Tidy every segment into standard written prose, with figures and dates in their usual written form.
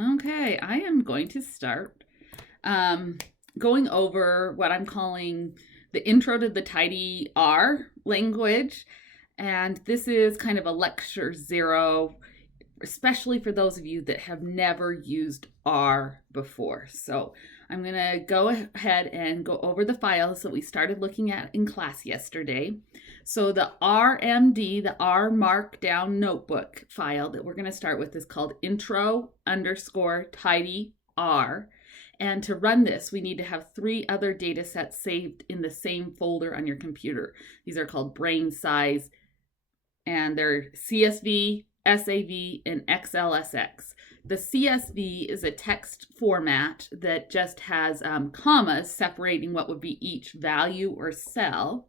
Okay, I am going to start going over what I'm calling the intro to the tidy R language. And this is kind of a lecture zero, especially for those of you that have never used R before. So I'm going to go ahead and go over the files that we started looking at in class yesterday. So the RMD, the R Markdown Notebook file that we're going to start with is called intro_tidy R. And to run this, we need to have 3 other data sets saved in the same folder on your computer. These are called brain size, and they're CSV, SAV, and XLSX. The CSV is a text format that just has commas separating what would be each value or cell.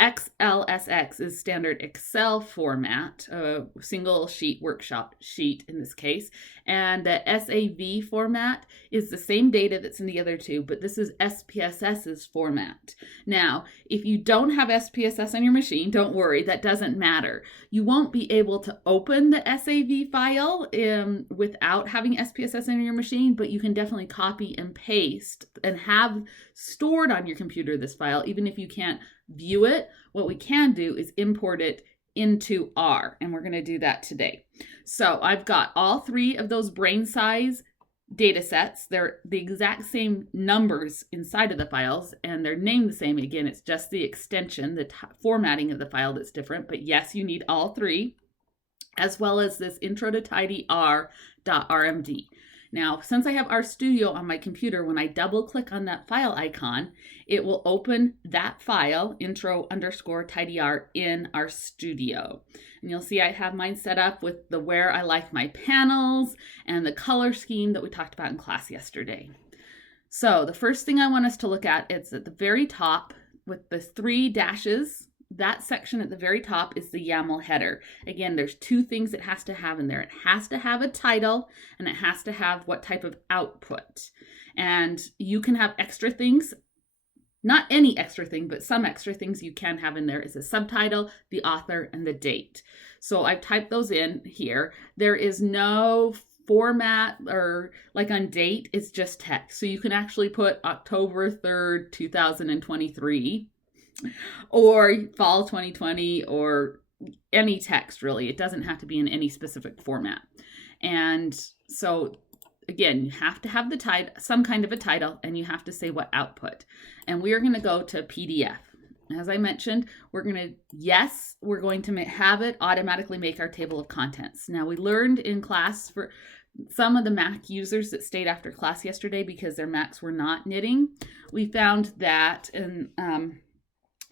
XLSX is standard Excel format, a single sheet workshop sheet in this case. And the SAV format is the same data that's in the other two, but this is SPSS's format. Now, if you don't have SPSS on your machine, don't worry, that doesn't matter. You won't be able to open the SAV file without having SPSS on your machine, but you can definitely copy and paste and have stored on your computer this file, even if you can't view it. What we can do is import it into R, and we're going to do that today. So I've got all 3 of those brain size data sets. They're the exact same numbers inside of the files, and they're named the same. Again, it's just the extension, the formatting of the file that's different, but yes, you need all 3, as well as this intro to tidy R.rmd. Now, since I have RStudio on my computer, when I double click on that file icon, it will open that file, intro_tidyr, in RStudio. And you'll see I have mine set up with the where I like my panels and the color scheme that we talked about in class yesterday. So the first thing I want us to look at is at the very top with the 3 dashes. That section at the very top is the Yaml header. Again, there's 2 things it has to have in there. It has to have a title, and it has to have what type of output. And you can have extra things, not any extra thing, but some extra things you can have in there is a subtitle, the author, and the date. So I've typed those in here. There is no format, or like on date, it's just text. So you can actually put October 3rd, 2023. or fall 2020, or any text really. It doesn't have to be in any specific format. And so again, you have to have the some kind of a title, and you have to say what output. And we are going to go to PDF. As I mentioned, we're going to have it automatically make our table of contents. Now, we learned in class, for some of the Mac users that stayed after class yesterday because their Macs were not knitting, we found that, and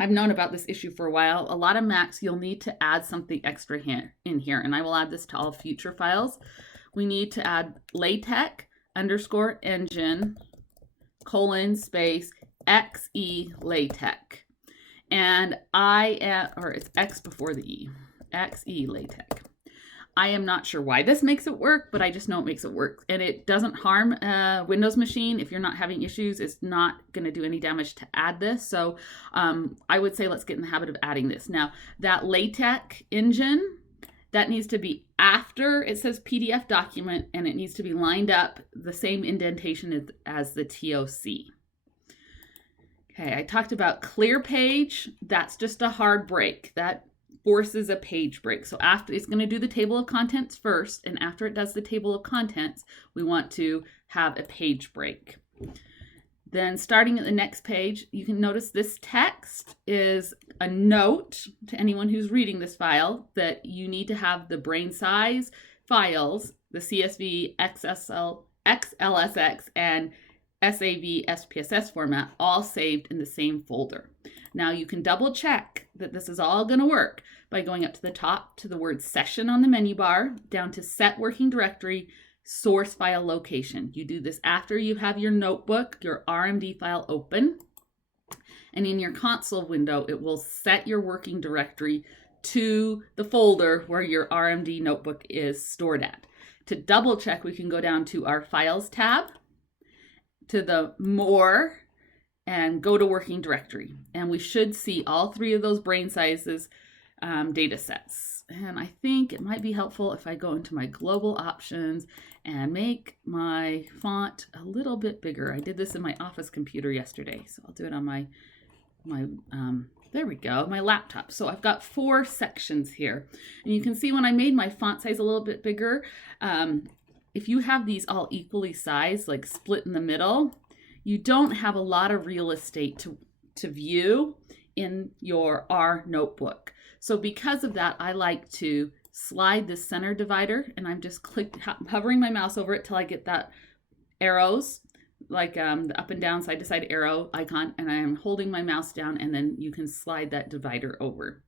I've known about this issue for a while. A lot of Macs, you'll need to add something extra in here, and I will add this to all future files. We need to add LaTeX_engine : XE LaTeX. And it's X before the E, XE LaTeX. I am not sure why this makes it work, but I just know it makes it work. And it doesn't harm a Windows machine. If you're not having issues, it's not going to do any damage to add this. So I would say let's get in the habit of adding this. Now, that LaTeX engine, that needs to be after it says PDF document, and it needs to be lined up the same indentation as the TOC. Okay, I talked about clear page. That's just a hard break. That forces a page break. So after, it's going to do the table of contents first, and after it does the table of contents, we want to have a page break. Then starting at the next page, you can notice this text is a note to anyone who's reading this file that you need to have the brain size files, the CSV, XLSX, and SAV, SPSS format, all saved in the same folder. Now you can double check that this is all going to work by going up to the top to the word session on the menu bar, down to set working directory, source file location. You do this after you have your notebook, your RMD file open, and in your console window, it will set your working directory to the folder where your RMD notebook is stored at. To double check, we can go down to our Files tab, to the More, and go to Working Directory. And we should see all 3 of those brain sizes data sets. And I think it might be helpful if I go into my global options and make my font a little bit bigger. I did this in my office computer yesterday, so I'll do it on my there we go, my laptop. So I've got 4 sections here. And you can see when I made my font size a little bit bigger, if you have these all equally sized, like split in the middle, you don't have a lot of real estate to view in your R notebook. So because of that, I like to slide this center divider, and I'm just hovering my mouse over it till I get that arrows, like the up and down, side to side arrow icon, and I am holding my mouse down, and then you can slide that divider over.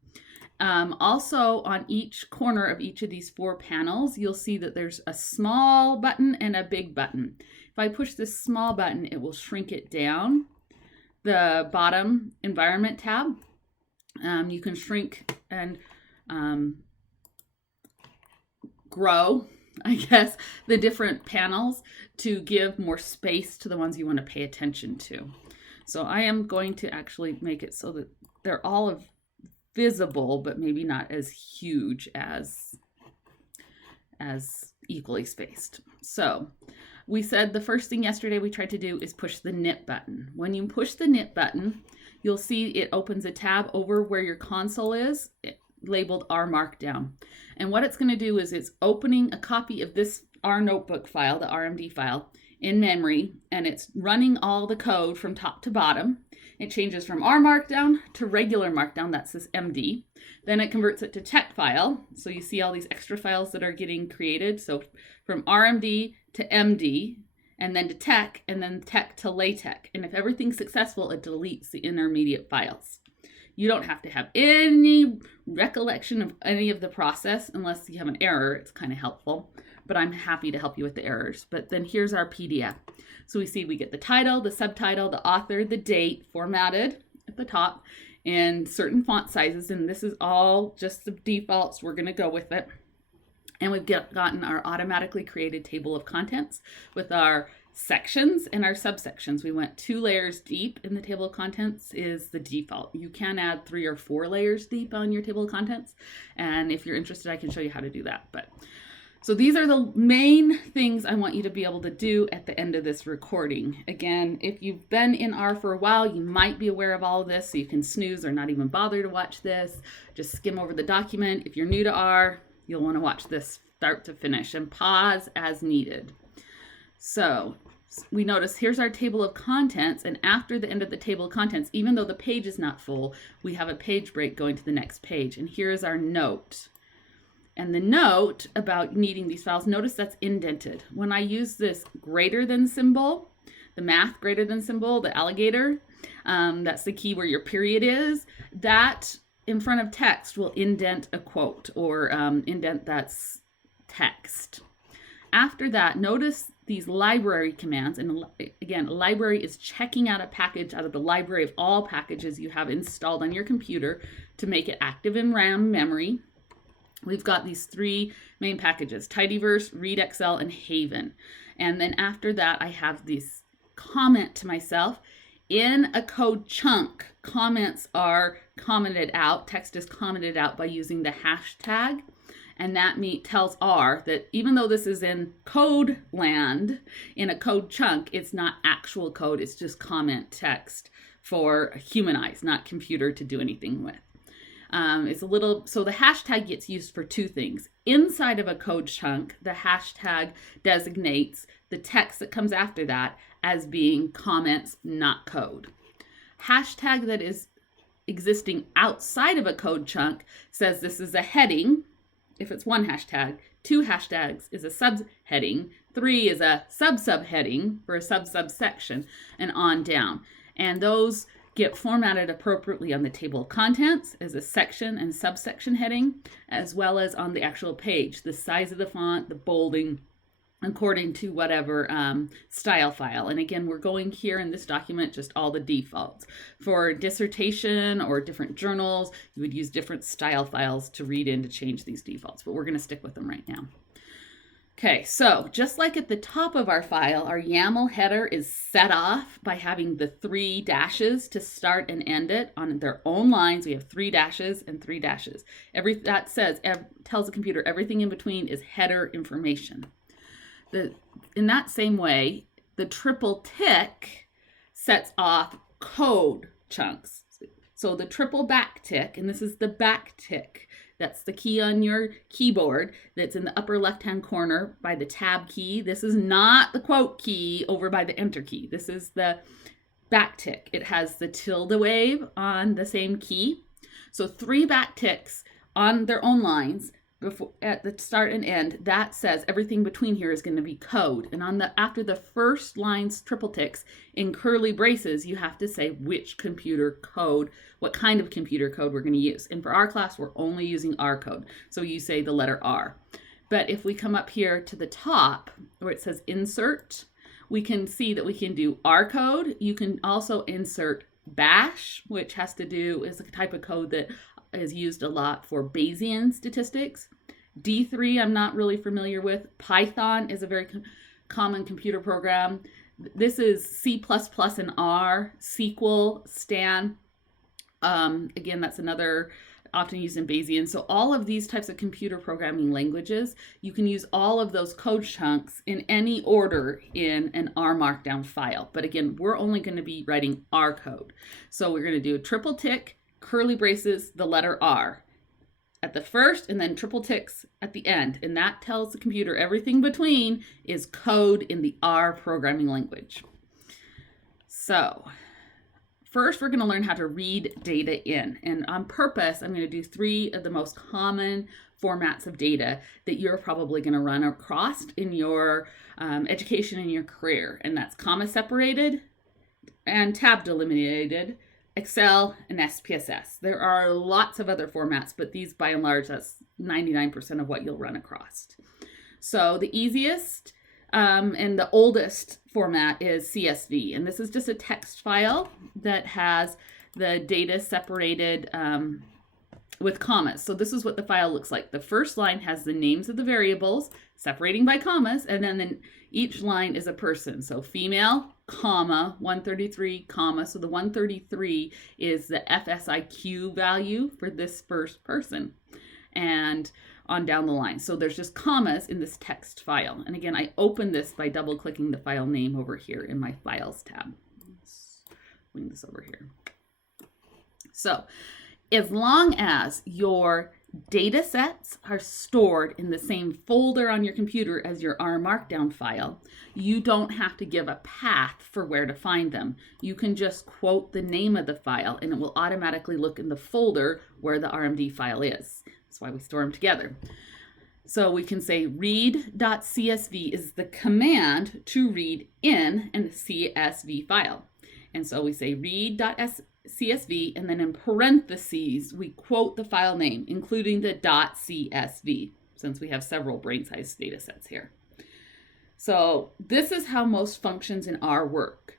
Also, on each corner of each of these 4 panels, you'll see that there's a small button and a big button. If I push this small button, it will shrink it down. The bottom environment tab, you can shrink and grow, I guess, the different panels to give more space to the ones you want to pay attention to. So I am going to actually make it so that they're all visible, but maybe not as huge as equally spaced. So we said the first thing yesterday we tried to do is push the knit button. When you push the knit button, you'll see it opens a tab over where your console is, labeled R Markdown. And what it's going to do is it's opening a copy of this R notebook file, the RMD file, in memory, and it's running all the code from top to bottom. It changes from R Markdown to regular Markdown, that's this MD. Then it converts it to tech file. So you see all these extra files that are getting created. So from RMD to MD, and then to tech, and then tech to LaTeX. And if everything's successful, it deletes the intermediate files. You don't have to have any recollection of any of the process unless you have an error. It's kind of helpful, but I'm happy to help you with the errors. But then here's our PDF. So we see we get the title, the subtitle, the author, the date formatted at the top in certain font sizes. And this is all just the defaults. We're going to go with it. And we've gotten our automatically created table of contents with our sections and our subsections. We went 2 layers deep in the table of contents is the default. You can add 3 or 4 layers deep on your table of contents. And if you're interested, I can show you how to do that. So these are the main things I want you to be able to do at the end of this recording. Again, if you've been in R for a while, you might be aware of all of this, so you can snooze or not even bother to watch this. Just skim over the document. If you're new to R, you'll want to watch this start to finish and pause as needed. So we notice here's our table of contents, and after the end of the table of contents, even though the page is not full, we have a page break going to the next page. And here is our note. And the note about needing these files, notice that's indented. When I use this greater than symbol, the math greater than symbol, the alligator, that's the key where your period is, that in front of text will indent a quote or indent that's text. After that, notice these library commands. And again, library is checking out a package out of the library of all packages you have installed on your computer to make it active in RAM memory. We've got these 3 main packages, tidyverse, Read Csv, and Haven. And then after that, I have this comment to myself. In a code chunk, comments are commented out, text is commented out by using the hashtag. And that tells R that even though this is in code land, in a code chunk, it's not actual code, it's just comment text for human eyes, not computer to do anything with. So the hashtag gets used for 2 things. Inside of a code chunk, the hashtag designates the text that comes after that as being comments, not code. Hashtag that is existing outside of a code chunk says this is a heading. If it's 1 hashtag, 2 hashtags is a subheading, 3 is a subheading for a subsection, and on down. And those get formatted appropriately on the table of contents as a section and subsection heading, as well as on the actual page, the size of the font, the bolding, according to whatever style file. And again, we're going here in this document, just all the defaults. For dissertation or different journals, you would use different style files to read in to change these defaults, but we're going to stick with them right now. Okay, so just like at the top of our file, our YAML header is set off by having the 3 dashes to start and end it on their own lines. We have 3 dashes and 3 dashes. That tells the computer everything in between is header information. In that same way, the triple tick sets off code chunks. So the triple back tick, and this is the back tick. That's the key on your keyboard that's in the upper left-hand corner by the tab key. This is not the quote key over by the enter key. This is the back tick. It has the tilde wave on the same key. So 3 back ticks on their own lines at the start and end. That says everything between here is going to be code. And after the first line's triple ticks in curly braces, you have to say which computer code, what kind of computer code we're going to use. And for our class, we're only using R code. So you say the letter R. But if we come up here to the top where it says insert, we can see that we can do R code. You can also insert bash, which is a type of code that is used a lot for Bayesian statistics. D3 I'm not really familiar with. Python is a very common computer program. This is C++ and R, SQL, Stan. Again, that's another often used in Bayesian. So all of these types of computer programming languages, you can use all of those code chunks in any order in an R Markdown file. But again, we're only going to be writing R code. So we're going to do a triple tick, curly braces, the letter R at the first, and then triple ticks at the end. And that tells the computer everything between is code in the R programming language. So first, we're going to learn how to read data in. And on purpose, I'm going to do 3 of the most common formats of data that you're probably going to run across in your education and your career. And that's comma separated and tab delimited, Excel, and SPSS. There are lots of other formats, but these, by and large, that's 99% of what you'll run across. So the easiest and the oldest format is CSV, and this is just a text file that has the data separated with commas. So this is what the file looks like. The first line has the names of the variables separating by commas, and then each line is a person. So female, comma, 133, comma. So the 133 is the FSIQ value for this first person, and on down the line. So there's just commas in this text file. And again, I open this by double clicking the file name over here in my Files tab. Let's bring this over here. So as long as your data sets are stored in the same folder on your computer as your R Markdown file, you don't have to give a path for where to find them. You can just quote the name of the file and it will automatically look in the folder where the RMD file is. That's why we store them together. So we can say read.csv is the command to read in a CSV file. And so we say read.csv, and then in parentheses, we quote the file name, including the .csv, since we have several brain-sized data sets here. So this is how most functions in R work.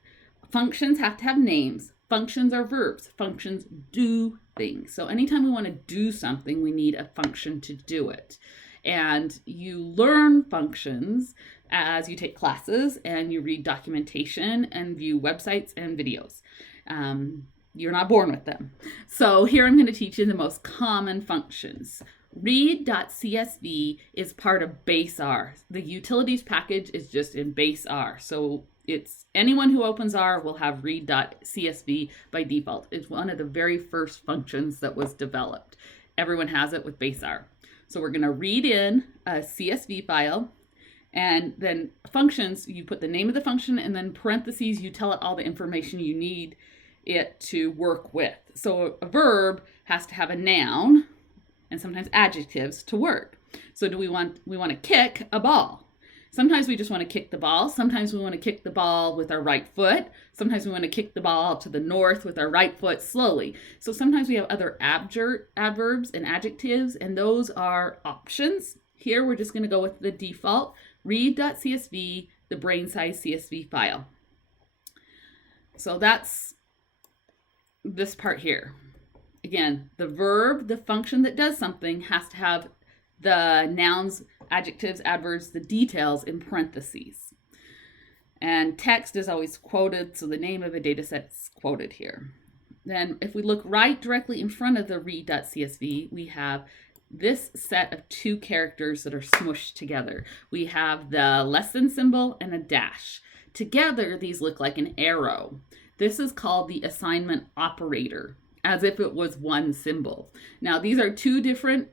Functions have to have names. Functions are verbs. Functions do things. So anytime we want to do something, we need a function to do it. And you learn functions as you take classes and you read documentation and view websites and videos. You're not born with them. So here I'm going to teach you the most common functions. Read.csv is part of base R. The utilities package is just in base R. So it's anyone who opens R will have read.csv by default. It's one of the very first functions that was developed. Everyone has it with base R. So we're going to read in a CSV file, and then functions, you put the name of the function, and then parentheses, you tell it all the information you need it to work with. So a verb has to have a noun and sometimes adjectives to work. So we want to kick a ball. Sometimes we just want to kick the ball. Sometimes we want to kick the ball with our right foot. Sometimes we want to kick the ball to the north with our right foot slowly. So sometimes we have other adverbs and adjectives, and those are options. Here we're just going to go with the default read.csv, the brain size CSV file. So that's this part here. Again, the verb, the function that does something, has to have the nouns, adjectives, adverbs, the details in parentheses. And text is always quoted, so the name of a data set is quoted here. Then if we look right directly in front of the read.csv, we have this set of two characters that are smooshed together. We have the less than symbol and a dash. Together, these look like an arrow. This is called the assignment operator, as if it was one symbol. Now, these are two different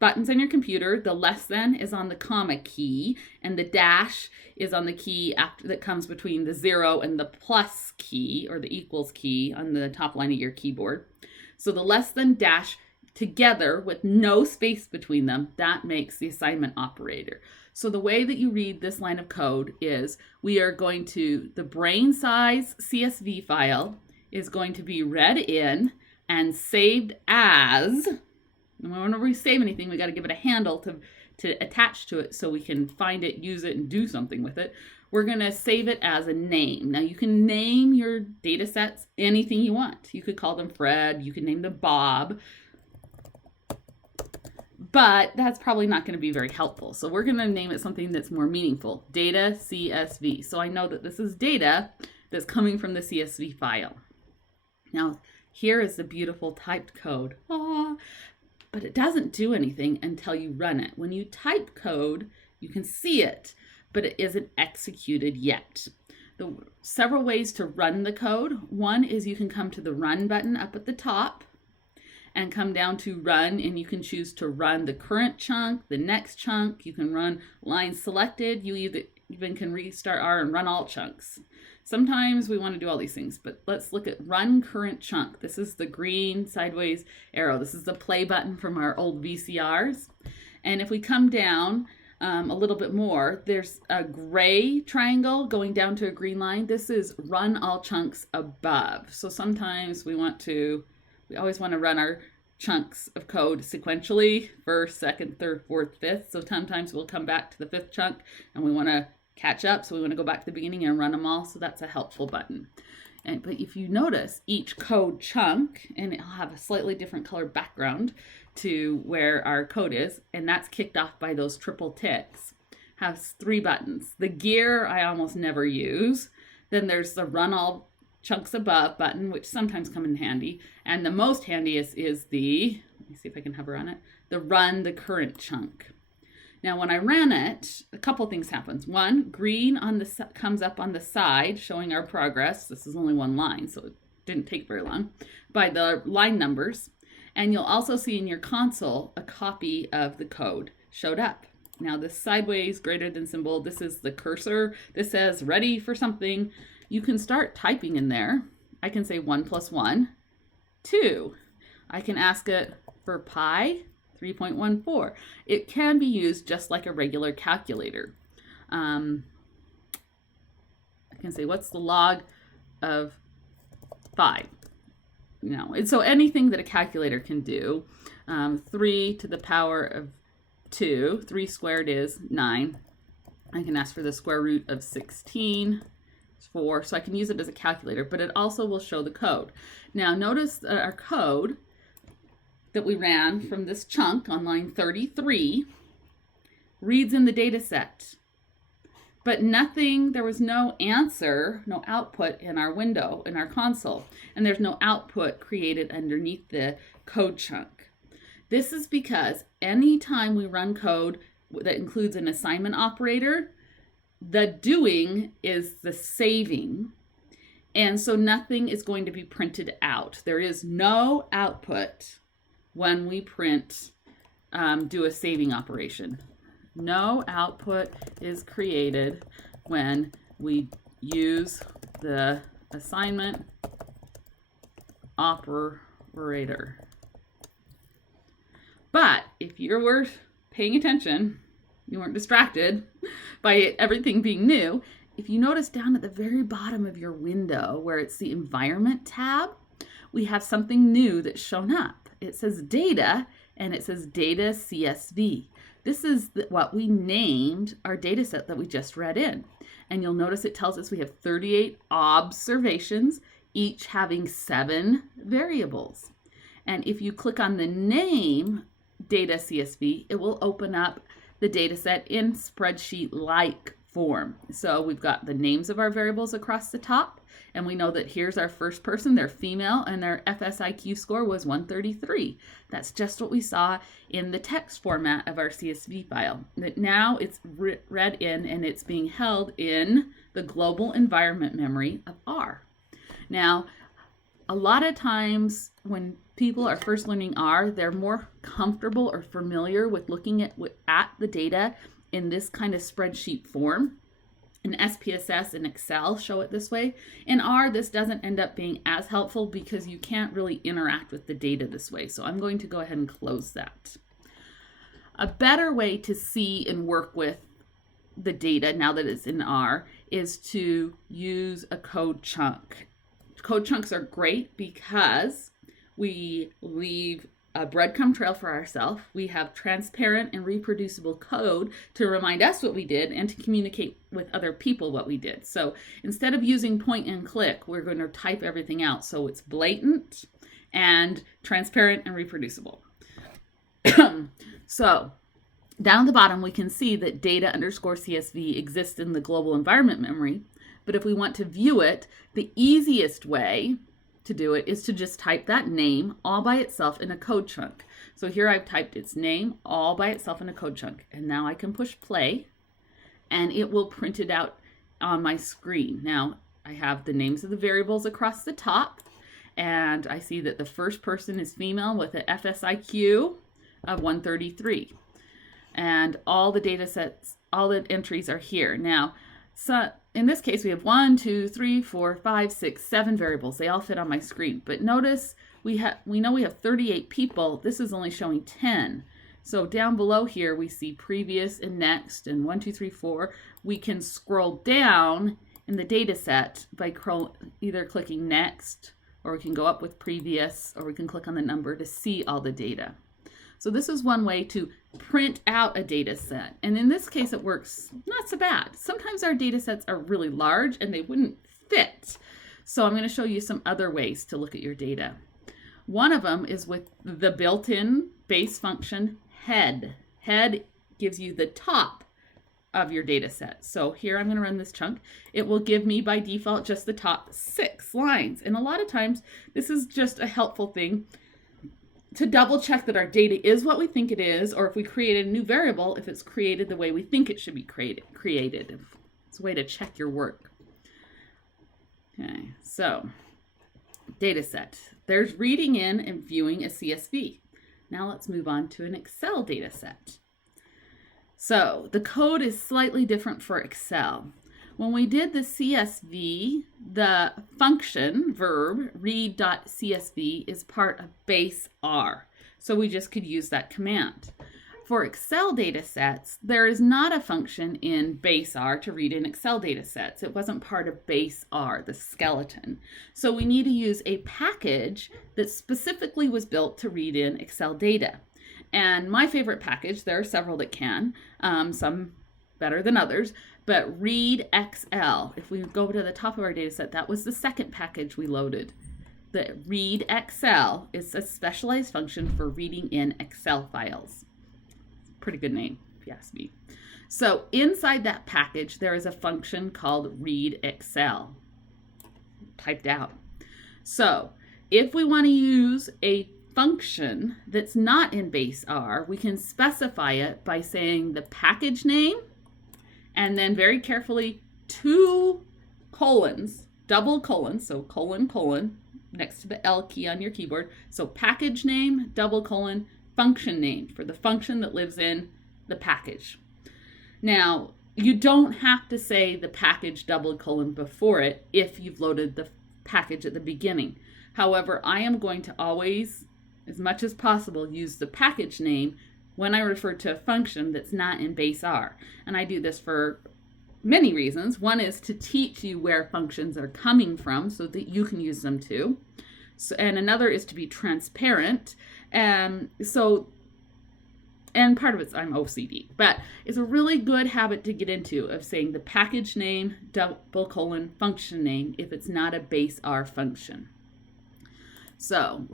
buttons on your computer. The less than is on the comma key, and the dash is on the key that comes between the 0 and the plus key, or the equals key on the top line of your keyboard. So the less than dash together with no space between them, that makes the assignment operator. So the way that you read this line of code is we are going to, the brain size CSV file is going to be read in and saved as, and whenever we save anything, we got to give it a handle to attach to it so we can find it, use it, and do something with it. We're going to save it as a name. Now you can name your data sets anything you want. You could call them Fred, you could name them Bob, but that's probably not going to be very helpful. So we're going to name it something that's more meaningful, data CSV. So I know that this is data that's coming from the CSV file. Now here is the beautiful typed code. But it doesn't do anything until you run it. When you type code, you can see it, but it isn't executed yet. There are several ways to run the code. One is you can come to the run button up at the top and come down to run, and you can choose to run the current chunk, the next chunk. You can run line selected. You even can restart R and run all chunks. Sometimes we want to do all these things, but let's look at run current chunk. This is the green sideways arrow. This is the play button from our old VCRs. And if we come down a little bit more, there's a gray triangle going down to a green line. This is run all chunks above. So sometimes we always want to run our chunks of code sequentially, first, second, third, fourth, fifth. So sometimes we'll come back to the fifth chunk and we want to catch up. So we want to go back to the beginning and run them all. So that's a helpful button. But if you notice, each code chunk, and it'll have a slightly different color background to where our code is, and that's kicked off by those triple ticks, has 3 buttons. The gear I almost never use. Then there's the run all chunks above button, which sometimes come in handy. And the most handiest is the, let me see if I can hover on it, the run the current chunk. Now, when I ran it, a couple things happens. One, green comes up on the side showing our progress. This is only one line, so it didn't take very long, by the line numbers. And you'll also see in your console a copy of the code showed up. Now, this sideways greater than symbol, this is the cursor. This says ready for something. You can start typing in there. I can say 1 + 1, 2. I can ask it for pi, 3.14. It can be used just like a regular calculator. I can say, what's the log of 5? And so anything that a calculator can do. 3 to the power of 2, 3 squared is 9. I can ask for the square root of 16. 4, so I can use it as a calculator, but it also will show the code. Now notice that our code that we ran from this chunk on line 33 reads in the data set, but there was no answer, no output in our window, in our console, and there's no output created underneath the code chunk. This is because anytime we run code that includes an assignment operator, the doing is the saving, and so nothing is going to be printed out. There is no output when we print, do a saving operation. No output is created when we use the assignment operator. But if you were paying attention, you weren't distracted by everything being new. If you notice down at the very bottom of your window where it's the environment tab, we have something new that's shown up. It says data, and it says data CSV. This is what we named our data set that we just read in. And you'll notice it tells us we have 38 observations, each having 7 variables. And if you click on the name data CSV, it will open up the data set in spreadsheet-like form. So we've got the names of our variables across the top, and we know that here's our first person, they're female, and their FSIQ score was 133. That's just what we saw in the text format of our CSV file. But now it's read in, and it's being held in the global environment memory of R. Now, a lot of times when people are first learning R, they're more comfortable or familiar with looking at the data in this kind of spreadsheet form. In SPSS and Excel show it this way. In R, this doesn't end up being as helpful because you can't really interact with the data this way. So I'm going to go ahead and close that. A better way to see and work with the data now that it's in R is to use a code chunk. Code chunks are great because we leave a breadcrumb trail for ourselves. We have transparent and reproducible code to remind us what we did and to communicate with other people what we did. So instead of using point and click, we're going to type everything out so it's blatant and transparent and reproducible. So down at the bottom, we can see that data_CSV exists in the global environment memory. But if we want to view it, the easiest way to do it is to just type that name all by itself in a code chunk. So here I've typed its name all by itself in a code chunk. And now I can push play and it will print it out on my screen. Now I have the names of the variables across the top, and I see that the first person is female with an FSIQ of 133. And all the data sets, all the entries are here. Now, so in this case, we have 1, 2, 3, 4, 5, 6, 7 variables. They all fit on my screen. But notice we know we have 38 people. This is only showing 10. So down below here, we see previous and next and 1, 2, 3, 4. We can scroll down in the data set by either clicking next, or we can go up with previous, or we can click on the number to see all the data. So this is one way to print out a data set. And in this case, it works not so bad. Sometimes our data sets are really large and they wouldn't fit. So I'm going to show you some other ways to look at your data. One of them is with the built-in base function head. Head gives you the top of your data set. So here I'm going to run this chunk. It will give me by default just the top 6 lines. And a lot of times this is just a helpful thing to double check that our data is what we think it is, or if we created a new variable, if it's created the way we think it should be created. It's a way to check your work. Okay, so data set. There's reading in and viewing a CSV. Now let's move on to an Excel data set. So the code is slightly different for Excel. When we did the CSV, the function verb read.csv is part of base R. So we just could use that command. For Excel data sets, there is not a function in base R to read in Excel data sets. It wasn't part of base R, the skeleton. So we need to use a package that specifically was built to read in Excel data. And my favorite package, there are several that can, some better than others, but Read XL, if we go to the top of our data set, that was the second package we loaded. The Read XL is a specialized function for reading in Excel files. Pretty good name, if you ask me. So inside that package, there is a function called Read Excel, typed out. So if we want to use a function that's not in base R, we can specify it by saying the package name, and then very carefully 2 colons, double colons, so colon, next to the L key on your keyboard. So package name, double colon, function name for the function that lives in the package. Now, you don't have to say the package double colon before it if you've loaded the package at the beginning. However, I am going to always, as much as possible, use the package name when I refer to a function that's not in base R. And I do this for many reasons. One is to teach you where functions are coming from so that you can use them too. So, and another is to be transparent. And part of it's I'm OCD, but it's a really good habit to get into of saying the package name, double colon, function name if it's not a base R function. So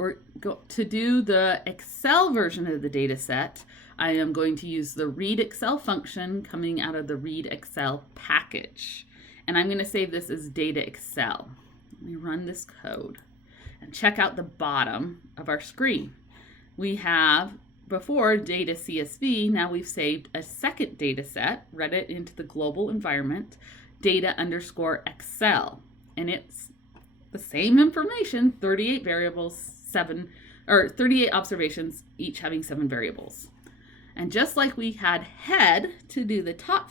to do the Excel version of the data set, I am going to use the Read Excel function coming out of the Read Excel package. And I'm going to save this as data Excel. Let me run this code and check out the bottom of our screen. We have before data CSV, now we've saved a second data set, read it into the global environment, data_Excel. And it's the same information, 38 variables, 38 observations, each having 7 variables. And just like we had head to do the top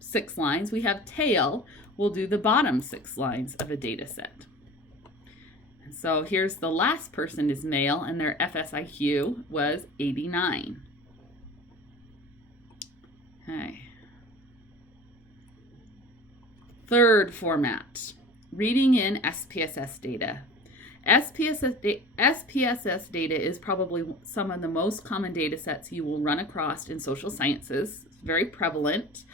6 lines, we have tail will do the bottom 6 lines of a data set. And so here's the last person is male, and their FSIQ was 89. Okay. Third format, reading in SPSS data. SPSS data is probably some of the most common data sets you will run across in social sciences. It's very prevalent.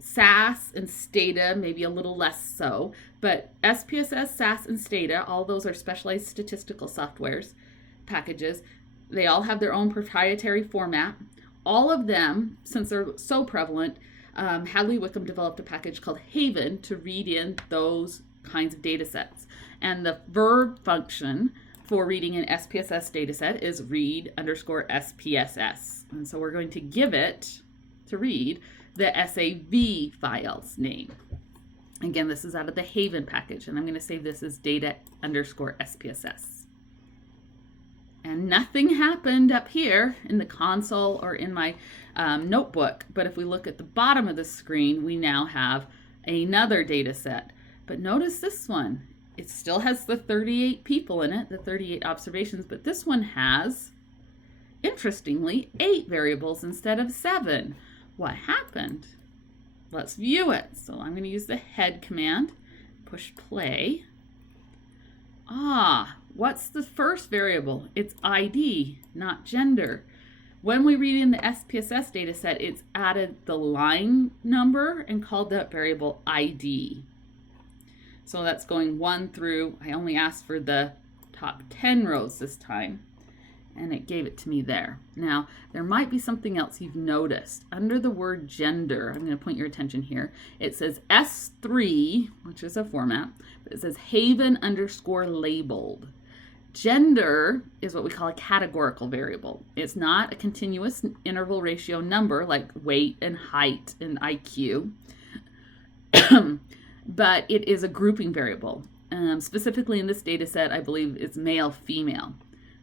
SAS and Stata, maybe a little less so, but SPSS, SAS, and Stata, all those are specialized statistical softwares, packages. They all have their own proprietary format. All of them, since they're so prevalent, Hadley Wickham developed a package called Haven to read in those kinds of data sets. And the verb function for reading an SPSS data set is read_SPSS. And so we're going to give it to read the SAV file's name. Again, this is out of the Haven package, and I'm going to save this as data_SPSS. And nothing happened up here in the console or in my notebook, but if we look at the bottom of the screen, we now have another data set. But notice this one. It still has the 38 people in it, the 38 observations, but this one has, interestingly, 8 variables instead of 7. What happened? Let's view it. So I'm going to use the head command, push play. What's the first variable? It's ID, not gender. When we read in the SPSS data set, it's added the line number and called that variable ID. So that's going 1 through, I only asked for the top 10 rows this time, and it gave it to me there. Now, there might be something else you've noticed. Under the word gender, I'm going to point your attention here. It says S3, which is a format, but it says Haven_labeled. Gender is what we call a categorical variable. It's not a continuous interval ratio number like weight and height and IQ, but it is a grouping variable. Specifically in this data set, I believe it's male, female.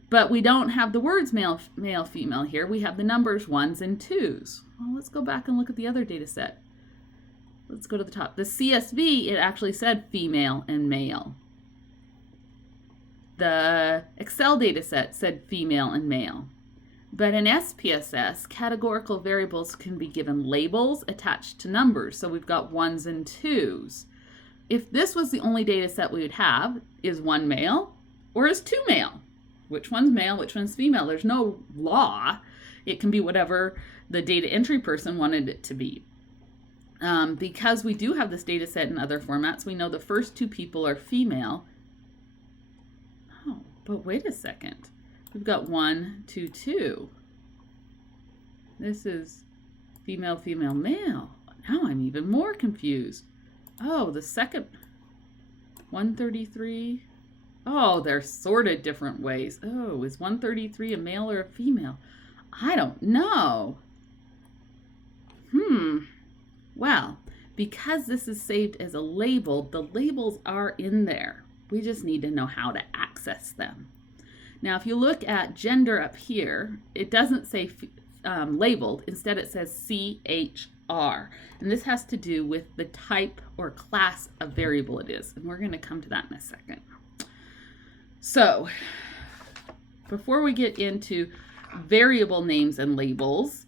But we don't have the words male, female here. We have the numbers 1s and 2s. Well, let's go back and look at the other data set. Let's go to the top. The CSV, it actually said female and male. The Excel data set said female and male. But in SPSS, categorical variables can be given labels attached to numbers. So we've got 1s and 2s. If this was the only data set we would have, is 1 male or is 2 male? Which one's male, which one's female? There's no law. It can be whatever the data entry person wanted it to be. Because we do have this data set in other formats, we know the first 2 people are female. Oh, but wait a second. We've got 1, 2, 2. This is female, female, male. Now I'm even more confused. Oh, the second 133. Oh, they're sorted different ways. Oh, is 133 a male or a female? I don't know. Well, because this is saved as a label, the labels are in there. We just need to know how to access them. Now, if you look at gender up here, it doesn't say labeled. Instead, it says CHR. And this has to do with the type or class of variable it is. And we're going to come to that in a second. So, before we get into variable names and labels,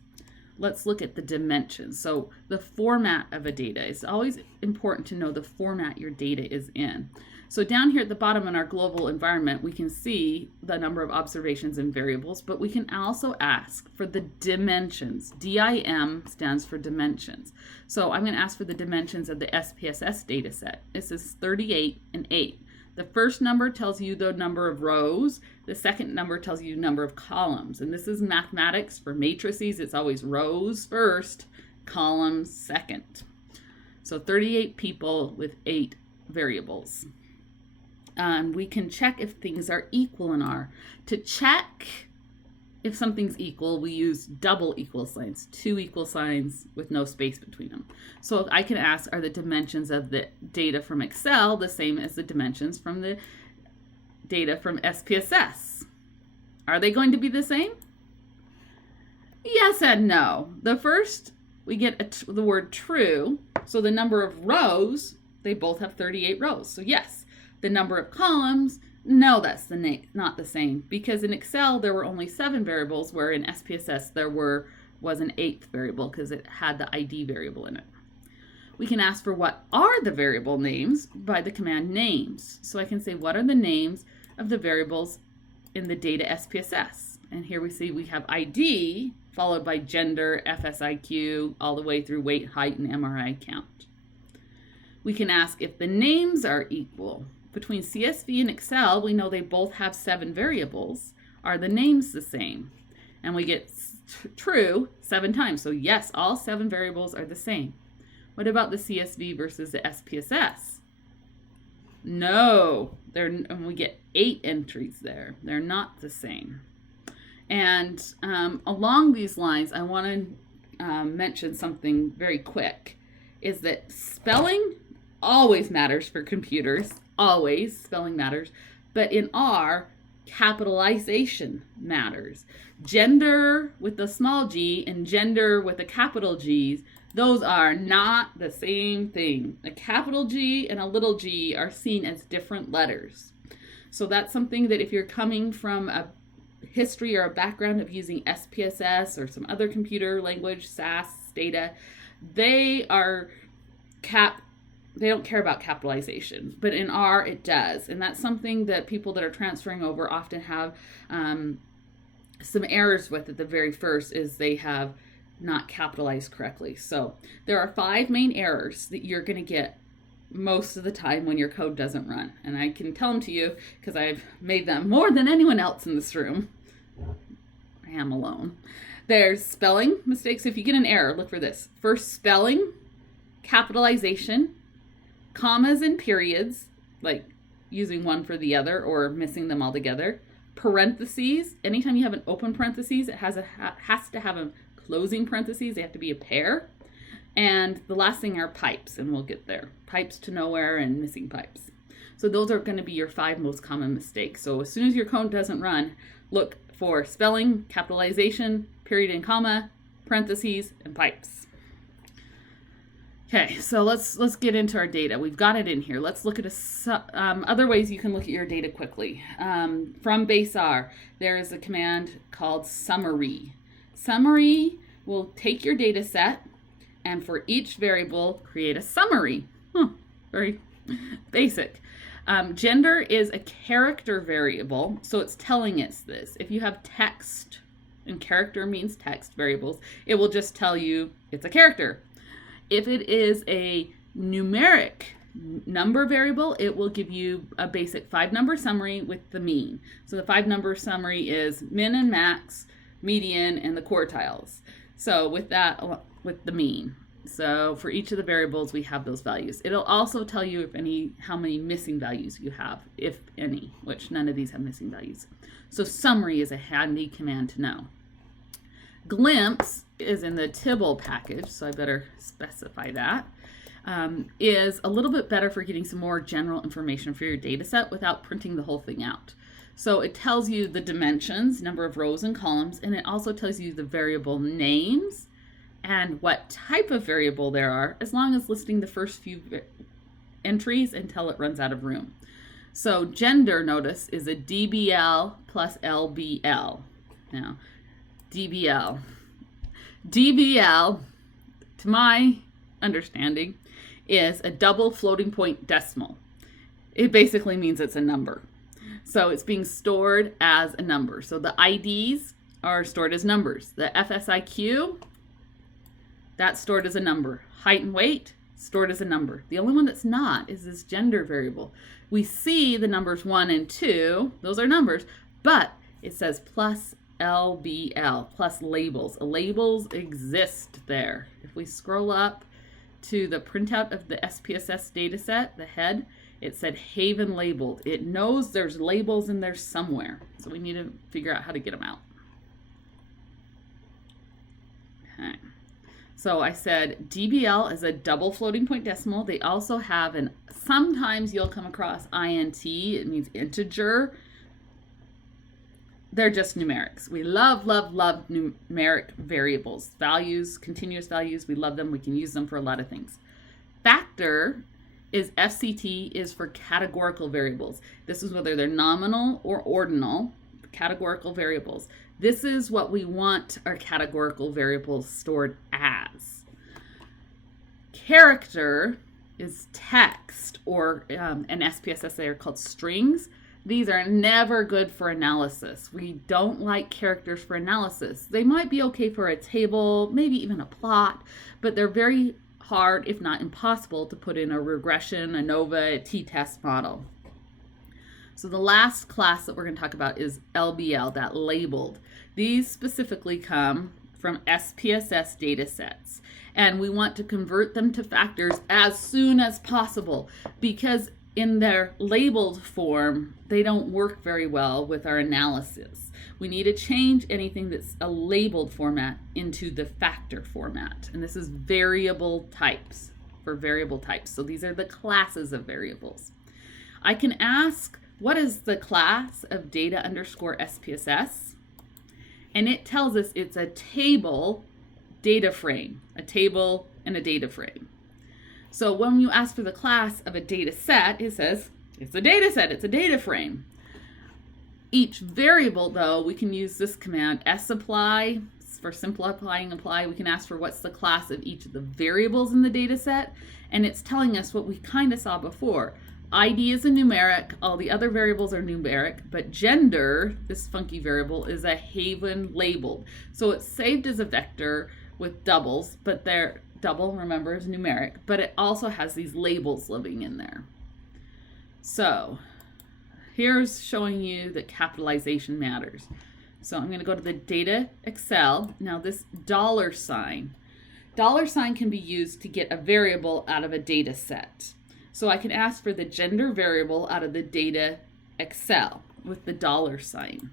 let's look at the dimensions. So, the format of a data. It's always important to know the format your data is in. So down here at the bottom in our global environment, we can see the number of observations and variables, but we can also ask for the dimensions. DIM stands for dimensions. So I'm going to ask for the dimensions of the SPSS data set. This is 38 and 8. The first number tells you the number of rows. The second number tells you the number of columns. And this is mathematics. For matrices, it's always rows first, columns second. So 38 people with 8 variables. We can check if things are equal in R. To check if something's equal, we use double equal signs, 2 equal signs with no space between them. So I can ask, are the dimensions of the data from Excel the same as the dimensions from the data from SPSS? Are they going to be the same? Yes and no. The first, we get the word true. So the number of rows, they both have 38 rows. So yes. The number of columns, no, that's not the same, because in Excel there were only 7 variables, where in SPSS there was an 8th variable because it had the ID variable in it. We can ask for what are the variable names by the command names. So I can say, what are the names of the variables in the data SPSS? And here we see we have ID followed by gender, FSIQ, all the way through weight, height, and MRI count. We can ask if the names are equal. Between CSV and Excel, we know they both have 7 variables. Are the names the same? And we get true 7 times. So yes, all 7 variables are the same. What about the CSV versus the SPSS? No, and we get 8 entries there. They're not the same. And along these lines, I want to mention something very quick, is that spelling always matters for computers. Always, spelling matters. But in R, capitalization matters. Gender with a small g and gender with a capital G's, those are not the same thing. A capital G and a little g are seen as different letters. So that's something that if you're coming from a history or a background of using SPSS or some other computer language, SAS, data, they don't care about capitalization, but in R it does. And that's something that people that are transferring over often have some errors with at the very first, is they have not capitalized correctly. So there are 5 main errors that you're going to get most of the time when your code doesn't run. And I can tell them to you because I've made them more than anyone else in this room. I am alone. There's spelling mistakes. If you get an error, look for this. First, spelling, capitalization, commas and periods, like using one for the other or missing them altogether. Parentheses, anytime you have an open parentheses, it has to have a closing parentheses. They have to be a pair. And the last thing are pipes, and we'll get there. Pipes to nowhere and missing pipes. So those are going to be your 5 most common mistakes. So as soon as your code doesn't run, look for spelling, capitalization, period and comma, parentheses, and pipes. Okay, so let's get into our data. We've got it in here. Let's look at other ways you can look at your data quickly. From base R, there is a command called summary. Summary will take your data set and for each variable create a summary. Very basic. Gender is a character variable, so it's telling us this. If you have text, and character means text variables, it will just tell you it's a character. If it is a numeric number variable, it will give you a basic 5-number summary with the mean. So the 5-number summary is min and max, median, and the quartiles. So with that, with the mean. So for each of the variables, we have those values. It'll also tell you how many missing values you have, if any, which none of these have missing values. So summary is a handy command to know. Glimpse is in the Tibble package, so I better specify that, is a little bit better for getting some more general information for your data set without printing the whole thing out. So it tells you the dimensions, number of rows and columns, and it also tells you the variable names and what type of variable there are, as long as listing the first few entries until it runs out of room. So gender, notice, is a DBL plus LBL. Now, DBL, to my understanding, is a double floating point decimal. It basically means it's a number. So it's being stored as a number. So the IDs are stored as numbers. The FSIQ, that's stored as a number. Height and weight, stored as a number. The only one that's not is this gender variable. We see the numbers 1 and 2, those are numbers, but it says plus LBL, plus labels. Labels exist there. If we scroll up to the printout of the SPSS dataset, the head, it said Haven labeled. It knows there's labels in there somewhere. So we need to figure out how to get them out. Okay. So I said DBL is a double floating point decimal. They also have sometimes you'll come across INT, it means integer. They're just numerics. We love, love, love numeric variables. Values, continuous values, we love them. We can use them for a lot of things. Factor is FCT is for categorical variables. This is whether they're nominal or ordinal, categorical variables. This is what we want our categorical variables stored as. Character is text, or an SPSS they are called strings. These are never good for analysis. We don't like characters for analysis. They might be okay for a table, maybe even a plot, but they're very hard, if not impossible, to put in a regression, ANOVA, a t-test model. So the last class that we're going to talk about is LBL, that labeled. These specifically come from SPSS data sets, and we want to convert them to factors as soon as possible, because in their labeled form, they don't work very well with our analysis. We need to change anything that's a labeled format into the factor format. And this is variable types, for variable types. So these are the classes of variables. I can ask, what is the class of data underscore SPSS? And it tells us it's a table data frame, a table and a data frame. So when you ask for the class of a data set, it says it's a data set, it's a data frame. Each variable, though, we can use this command, sapply, for simplifying apply. We can ask for what's the class of each of the variables in the data set, and it's telling us what we kind of saw before. ID is a numeric, all the other variables are numeric, but gender, this funky variable, is a Haven labeled. So it's saved as a vector with doubles, but they're double, remember, is numeric, but it also has these labels living in there. So here's showing you that capitalization matters. So I'm going to go to the data Excel. Now this $sign can be used to get a variable out of a data set. So I can ask for the gender variable out of the data Excel with the $sign,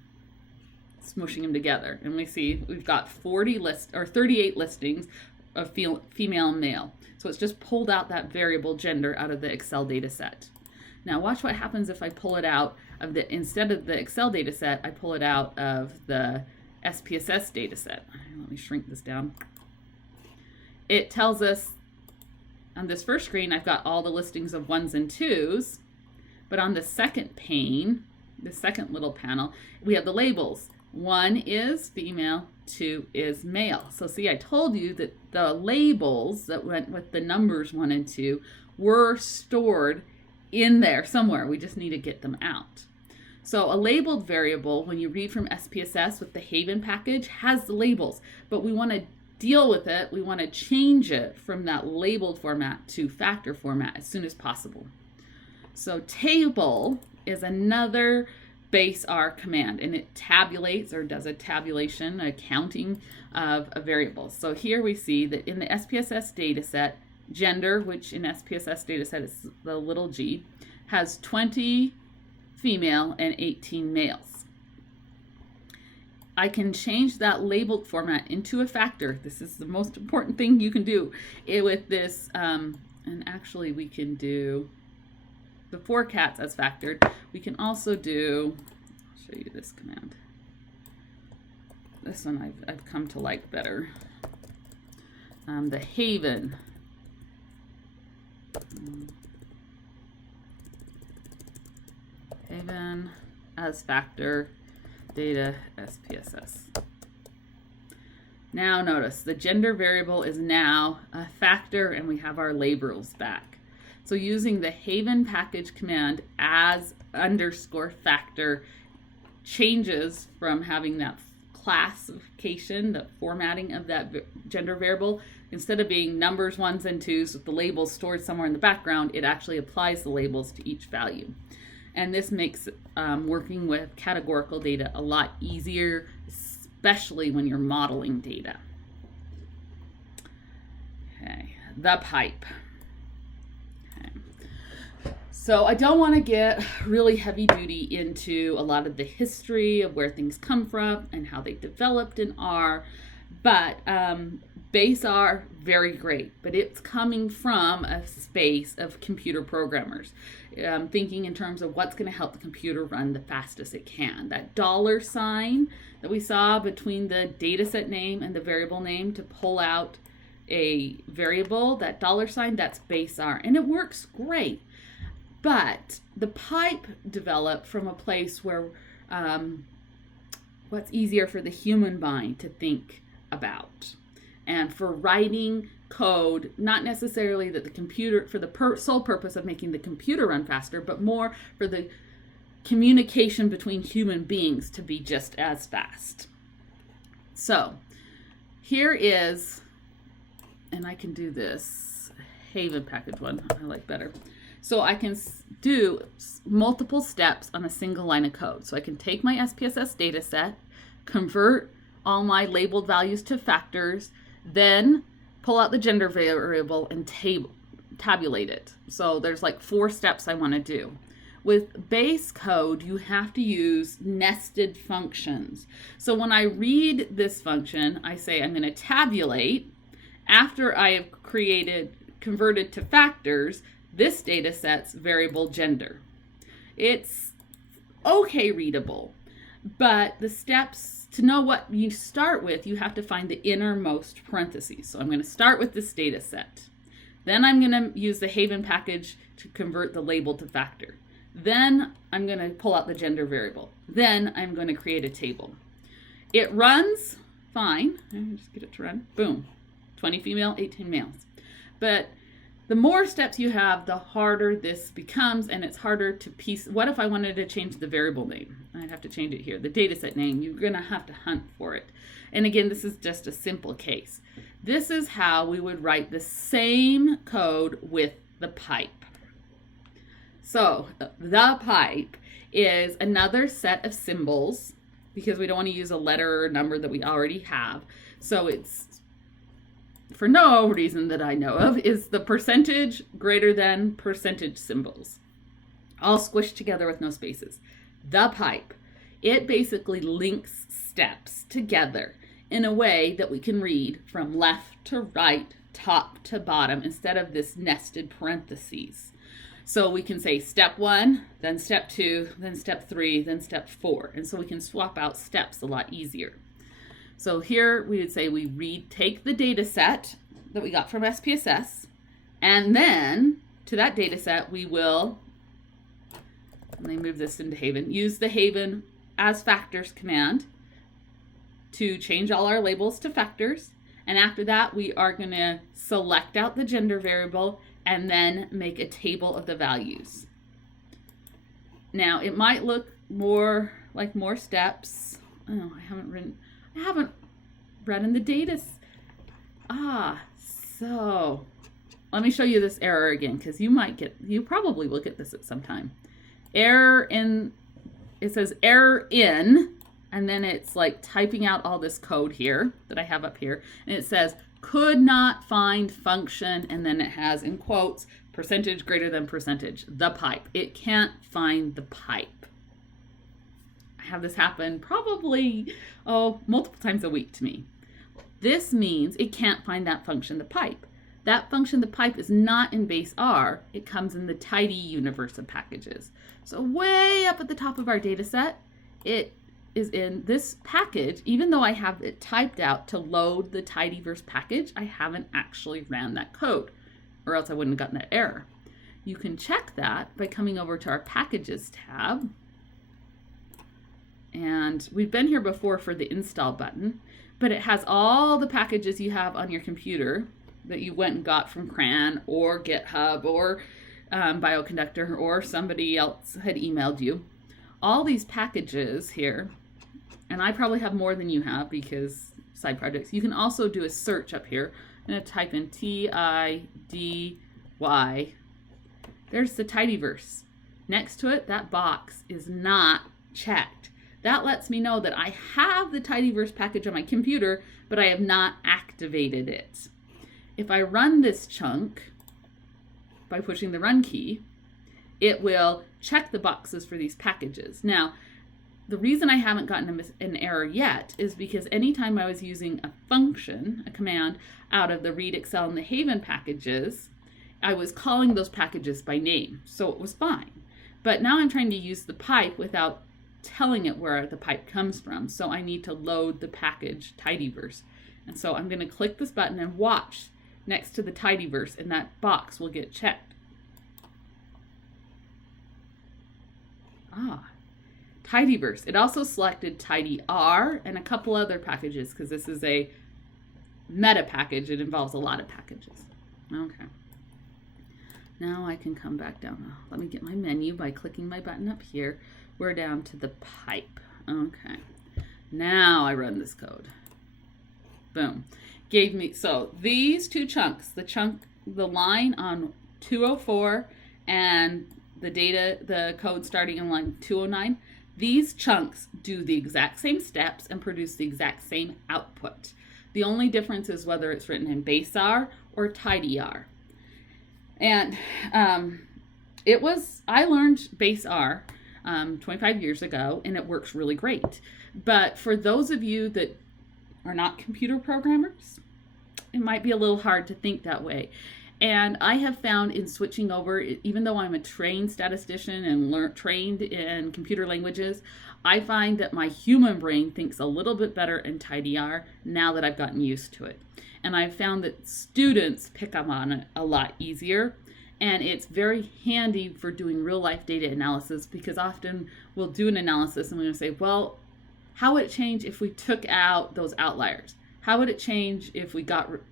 smushing them together. And we see we've got 38 listings of female and male. So it's just pulled out that variable gender out of the Excel data set. Now watch what happens if I pull it out of instead of the Excel data set, I pull it out of the SPSS data set. Let me shrink this down. It tells us on this first screen, I've got all the listings of 1s and 2s, but on the second pane, the second little panel, we have the labels. 1 is female, 2 is male. So see, I told you that the labels that went with the numbers 1 and 2 were stored in there somewhere. We just need to get them out. So a labeled variable, when you read from SPSS with the Haven package, has the labels, but we want to deal with it. We want to change it from that labeled format to factor format as soon as possible. So table is another base R command, and it tabulates or does a tabulation, a counting of a variable. So here we see that in the SPSS dataset, gender, which in SPSS dataset is the little g, has 20 female and 18 males. I can change that labeled format into a factor. This is the most important thing you can do with this, and actually we can do the 4 cats as factored. We can also do, I'll show you this command. This one I've come to like better. The Haven. Haven as factor data SPSS. Now notice the gender variable is now a factor and we have our labels back. So using the Haven package command as underscore factor changes from having that classification, the formatting of that gender variable, instead of being numbers, ones, and twos with the labels stored somewhere in the background, it actually applies the labels to each value. And this makes working with categorical data a lot easier, especially when you're modeling data. Okay, the pipe. So I don't want to get really heavy duty into a lot of the history of where things come from and how they developed in R, but base R, very great, but it's coming from a space of computer programmers, thinking in terms of what's going to help the computer run the fastest it can. That $sign that we saw between the data set name and the variable name to pull out a variable, that $sign, that's base R, and it works great. But the pipe developed from a place where what's easier for the human mind to think about. And for writing code, not necessarily that the computer, for the sole purpose of making the computer run faster, but more for the communication between human beings to be just as fast. So here is, and I can do this Haven package one, I like better. So I can do multiple steps on a single line of code. So I can take my SPSS data set, convert all my labeled values to factors, then pull out the gender variable and tabulate it. So there's like 4 steps I want to do. With base code, you have to use nested functions. So when I read this function, I say I'm going to tabulate after I have converted to factors this data set's variable gender. It's okay readable, but the steps to know what you start with, you have to find the innermost parentheses. So I'm going to start with this data set. Then I'm going to use the Haven package to convert the label to factor. Then I'm going to pull out the gender variable. Then I'm going to create a table. It runs fine. Just get it to run. Boom. 20 female, 18 males. But the more steps you have, the harder this becomes, and it's harder to piece. What if I wanted to change the variable name? I'd have to change it here. The data set name, you're going to have to hunt for it. And again, this is just a simple case. This is how we would write the same code with the pipe. So the pipe is another set of symbols because we don't want to use a letter or number that we already have. So it's, for no reason that I know of, is the percentage greater than percentage symbols, all squished together with no spaces. The pipe, it basically links steps together in a way that we can read from left to right, top to bottom, instead of this nested parentheses. So we can say step 1, then step 2, then step 3, then step 4. And so we can swap out steps a lot easier. So here we would say we take the data set that we got from SPSS, and then to that data set we will, let me move this into Haven, use the Haven as factors command to change all our labels to factors. And after that, we are going to select out the gender variable and then make a table of the values. Now, it might look more like more steps. Oh, I haven't read in the data. So let me show you this error again, because you probably will get this at some time. It says error in, and then it's like typing out all this code here that I have up here, and it says could not find function, and then it has in quotes percentage greater than percentage, the pipe. It can't find the pipe. I have this happen probably multiple times a week to me. This means it can't find that function, the pipe. That function, the pipe, is not in base R. It comes in the tidy universe of packages. So way up at the top of our data set, it is in this package. Even though I have it typed out to load the tidyverse package, I haven't actually ran that code, or else I wouldn't have gotten that error. You can check that by coming over to our packages tab. And we've been here before for the install button, but it has all the packages you have on your computer that you went and got from CRAN or GitHub or Bioconductor, or somebody else had emailed you. All these packages here, and I probably have more than you have because side projects. You can also do a search up here I'm going to type in T-I-D-Y. There's the tidyverse. Next to it, that box is not checked. That lets me know that I have the tidyverse package on my computer, but I have not activated it. If I run this chunk by pushing the run key, it will check the boxes for these packages. Now, the reason I haven't gotten an error yet is because anytime I was using a function, a command, out of the Read Excel and the Haven packages, I was calling those packages by name, so it was fine. But now I'm trying to use the pipe without telling it where the pipe comes from, so I need to load the package tidyverse. And so I'm going to click this button and watch next to the tidyverse, and that box will get checked. Tidyverse. It also selected tidyr and a couple other packages because this is a meta package. It involves a lot of packages. Okay. Now I can come back down. Let me get my menu by clicking my button up here. We're down to the pipe. Okay. Now I run this code. Boom. Gave me, so these two chunks, the line on 204 and the code starting on line 209, these chunks do the exact same steps and produce the exact same output. The only difference is whether it's written in base R or tidyr. And I learned base R 25 years ago, and it works really great. But for those of you that are not computer programmers, it might be a little hard to think that way. And I have found in switching over, even though I'm a trained statistician and trained in computer languages, I find that my human brain thinks a little bit better in tidyr now that I've gotten used to it. And I've found that students pick up on it a lot easier. And it's very handy for doing real life data analysis, because often we'll do an analysis and we're going to say, well, how would it change if we took out those outliers? How would it change if we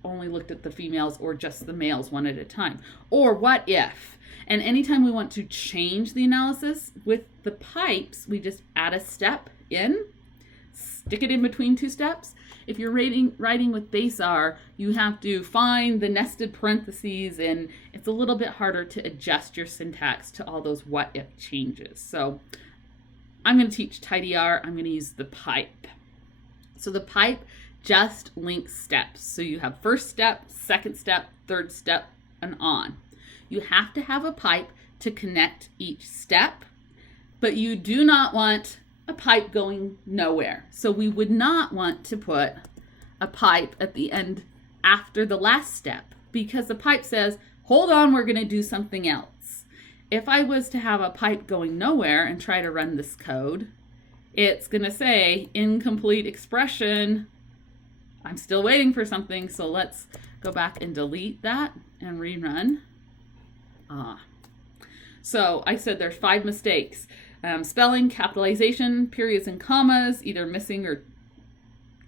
only looked at the females or just the males one at a time? Or what if? And anytime we want to change the analysis with the pipes, we just add a step in, stick it in between two steps. If you're writing with base R, you have to find the nested parentheses, and it's a little bit harder to adjust your syntax to all those what if changes. So I'm going to teach tidyr. I'm going to use the pipe. So the pipe just links steps. So you have first step, second step, third step, and on. You have to have a pipe to connect each step, but you do not want a pipe going nowhere. So we would not want to put a pipe at the end after the last step, because the pipe says, hold on, we're going to do something else. If I was to have a pipe going nowhere and try to run this code, it's going to say incomplete expression. I'm still waiting for something, so let's go back and delete that and rerun. So I said there's 5 mistakes. Spelling, capitalization, periods and commas, either missing or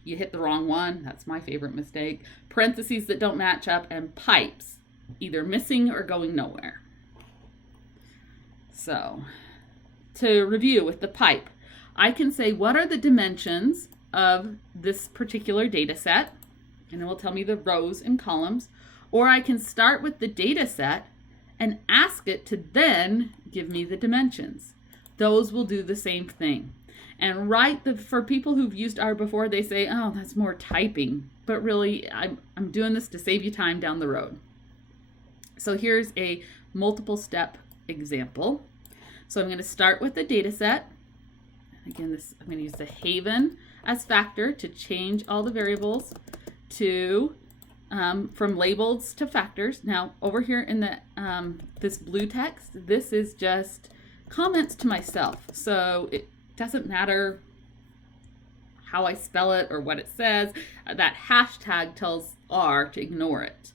you hit the wrong one. That's my favorite mistake. Parentheses that don't match up, and pipes, either missing or going nowhere. So to review with the pipe, I can say what are the dimensions of this particular data set, and it will tell me the rows and columns, or I can start with the data set and ask it to then give me the dimensions. Those will do the same thing. And for people who've used R before, they say, oh, that's more typing. But really, I'm doing this to save you time down the road. So here's a multiple step example. So I'm going to start with the data set. Again, I'm going to use the Haven as factor to change all the variables to from labels to factors. Now over here in the this blue text, this is just comments to myself. So it doesn't matter how I spell it or what it says. That hashtag tells R to ignore it.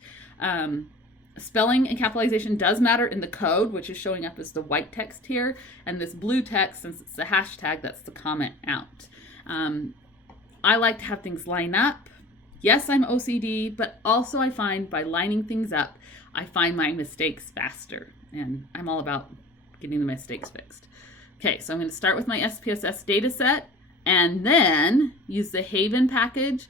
Spelling and capitalization does matter in the code, which is showing up as the white text here. And this blue text, since it's the hashtag, that's the comment out. I like to have things line up. Yes, I'm OCD, but also I find by lining things up, I find my mistakes faster. And I'm all about getting the mistakes fixed. Okay, so I'm going to start with my SPSS data set and then use the Haven package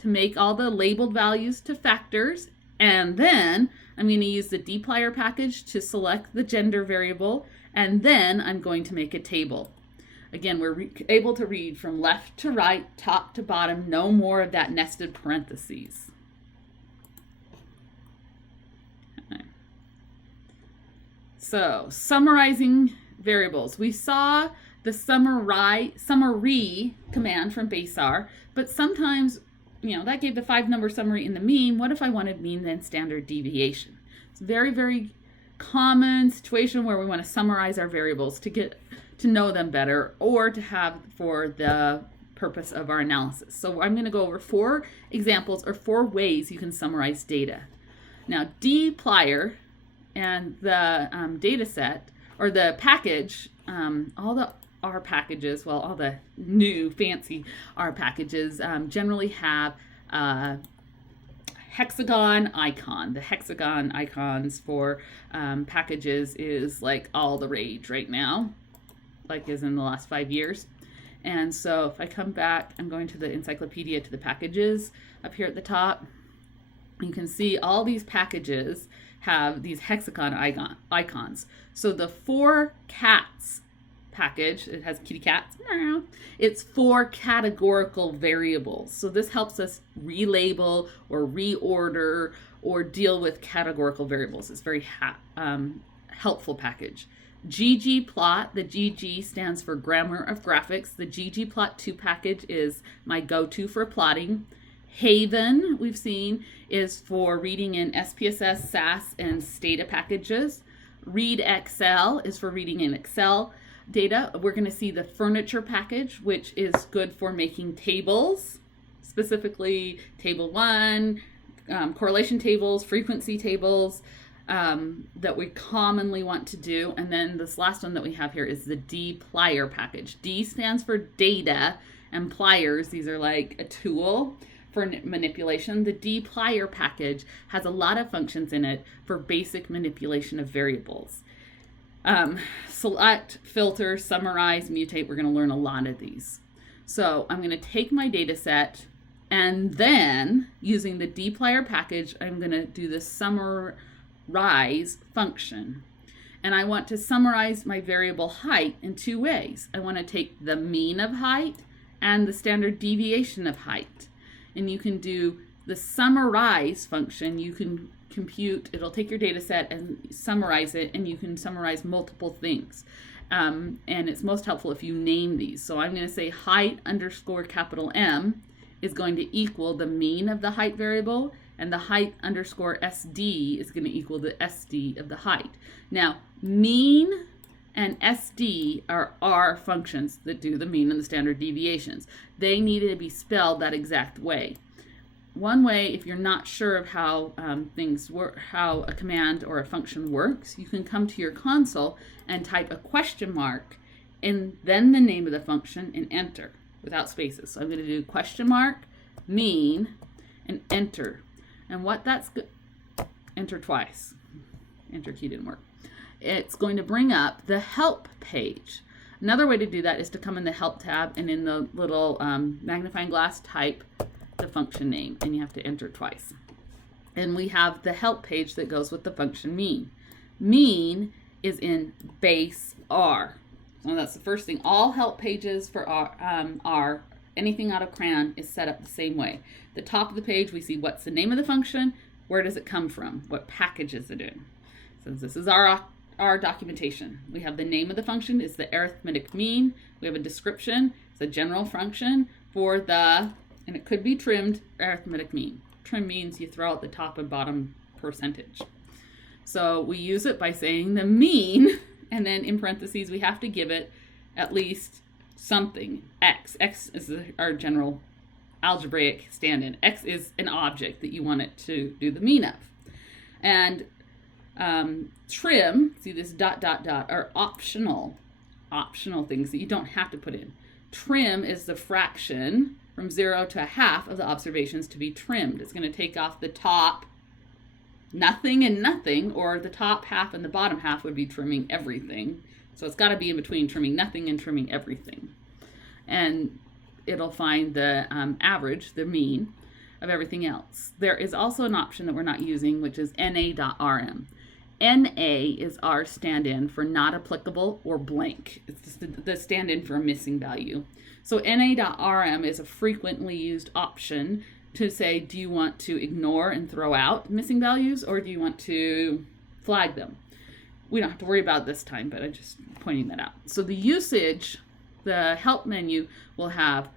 to make all the labeled values to factors. And then I'm going to use the dplyr package to select the gender variable. And then I'm going to make a table. Again, we're able to read from left to right, top to bottom, no more of that nested parentheses. Okay. So, summarizing variables. We saw the summary command from BaseR, but sometimes, that gave the 5-number summary in the mean. What if I wanted mean then standard deviation? It's a very, very common situation where we want to summarize our variables to get to know them better or to have for the purpose of our analysis. So I'm going to go over 4 examples or 4 ways you can summarize data. Now, dplyr and the data set or the package, all the R packages, well, all the new fancy R packages generally have a hexagon icon. The hexagon icons for packages is like all the rage right now, like is in the last 5 years. And so if I come back, I'm going to the encyclopedia to the packages up here at the top. You can see all these packages have these hexagon icons. So the 4 cats package, it has kitty cats, it's 4 categorical variables. So this helps us relabel or reorder or deal with categorical variables. It's very helpful package. ggplot, the GG stands for Grammar of Graphics. The ggplot2 package is my go-to for plotting. Haven, we've seen, is for reading in SPSS, SAS, and Stata packages. Read Xl is for reading in Excel data. We're going to see the furniture package, which is good for making tables, specifically table 1, correlation tables, frequency tables that we commonly want to do. And then this last one that we have here is the dplyr package. D stands for data, and pliers, these are like a tool for manipulation. The dplyr package has a lot of functions in it for basic manipulation of variables. Select, filter, summarize, mutate. We're going to learn a lot of these. So I'm going to take my data set, and then using the dplyr package, I'm going to do the summarize function. And I want to summarize my variable height in 2 ways. I want to take the mean of height and the standard deviation of height. And you can do the summarize function. You can compute, it'll take your data set and summarize it, and you can summarize multiple things. And it's most helpful if you name these. So I'm going to say height underscore capital M is going to equal the mean of the height variable, and the height underscore SD is going to equal the SD of the height. Now, mean and SD are R functions that do the mean and the standard deviations. They need to be spelled that exact way. One way, if you're not sure of how things work, how a command or a function works, you can come to your console and type a question mark and then the name of the function and enter without spaces. So I'm going to do question mark, mean, and enter. And what that's enter twice. Enter key didn't work. It's going to bring up the help page. Another way to do that is to come in the help tab and in the little magnifying glass type the function name, and you have to enter twice. And we have the help page that goes with the function mean. Mean is in base R. So that's the first thing. All help pages for R, anything out of CRAN is set up the same way. The top of the page, we see what's the name of the function, where does it come from, what package is it in. So this is our documentation. We have the name of the function is the arithmetic mean. We have a description. It's a general function for the, and it could be trimmed, arithmetic mean. Trim means you throw out the top and bottom percentage. So we use it by saying the mean, and then in parentheses we have to give it at least something. X is our general algebraic stand-in. X is an object that you want it to do the mean of. And trim, see this ... are optional things that you don't have to put in. Trim is the fraction from 0 to 1/2 of the observations to be trimmed. It's going to take off the top nothing and nothing, or the top half and the bottom half would be trimming everything. So it's got to be in between trimming nothing and trimming everything. And it'll find the average, the mean. of everything else. There is also an option that we're not using, which is na.rm. NA is our stand-in for not applicable or blank. It's just the stand-in for a missing value. So na.rm is a frequently used option to say, do you want to ignore and throw out missing values, or do you want to flag them? We don't have to worry about it this time, but I'm just pointing that out. So the usage, the help menu will have,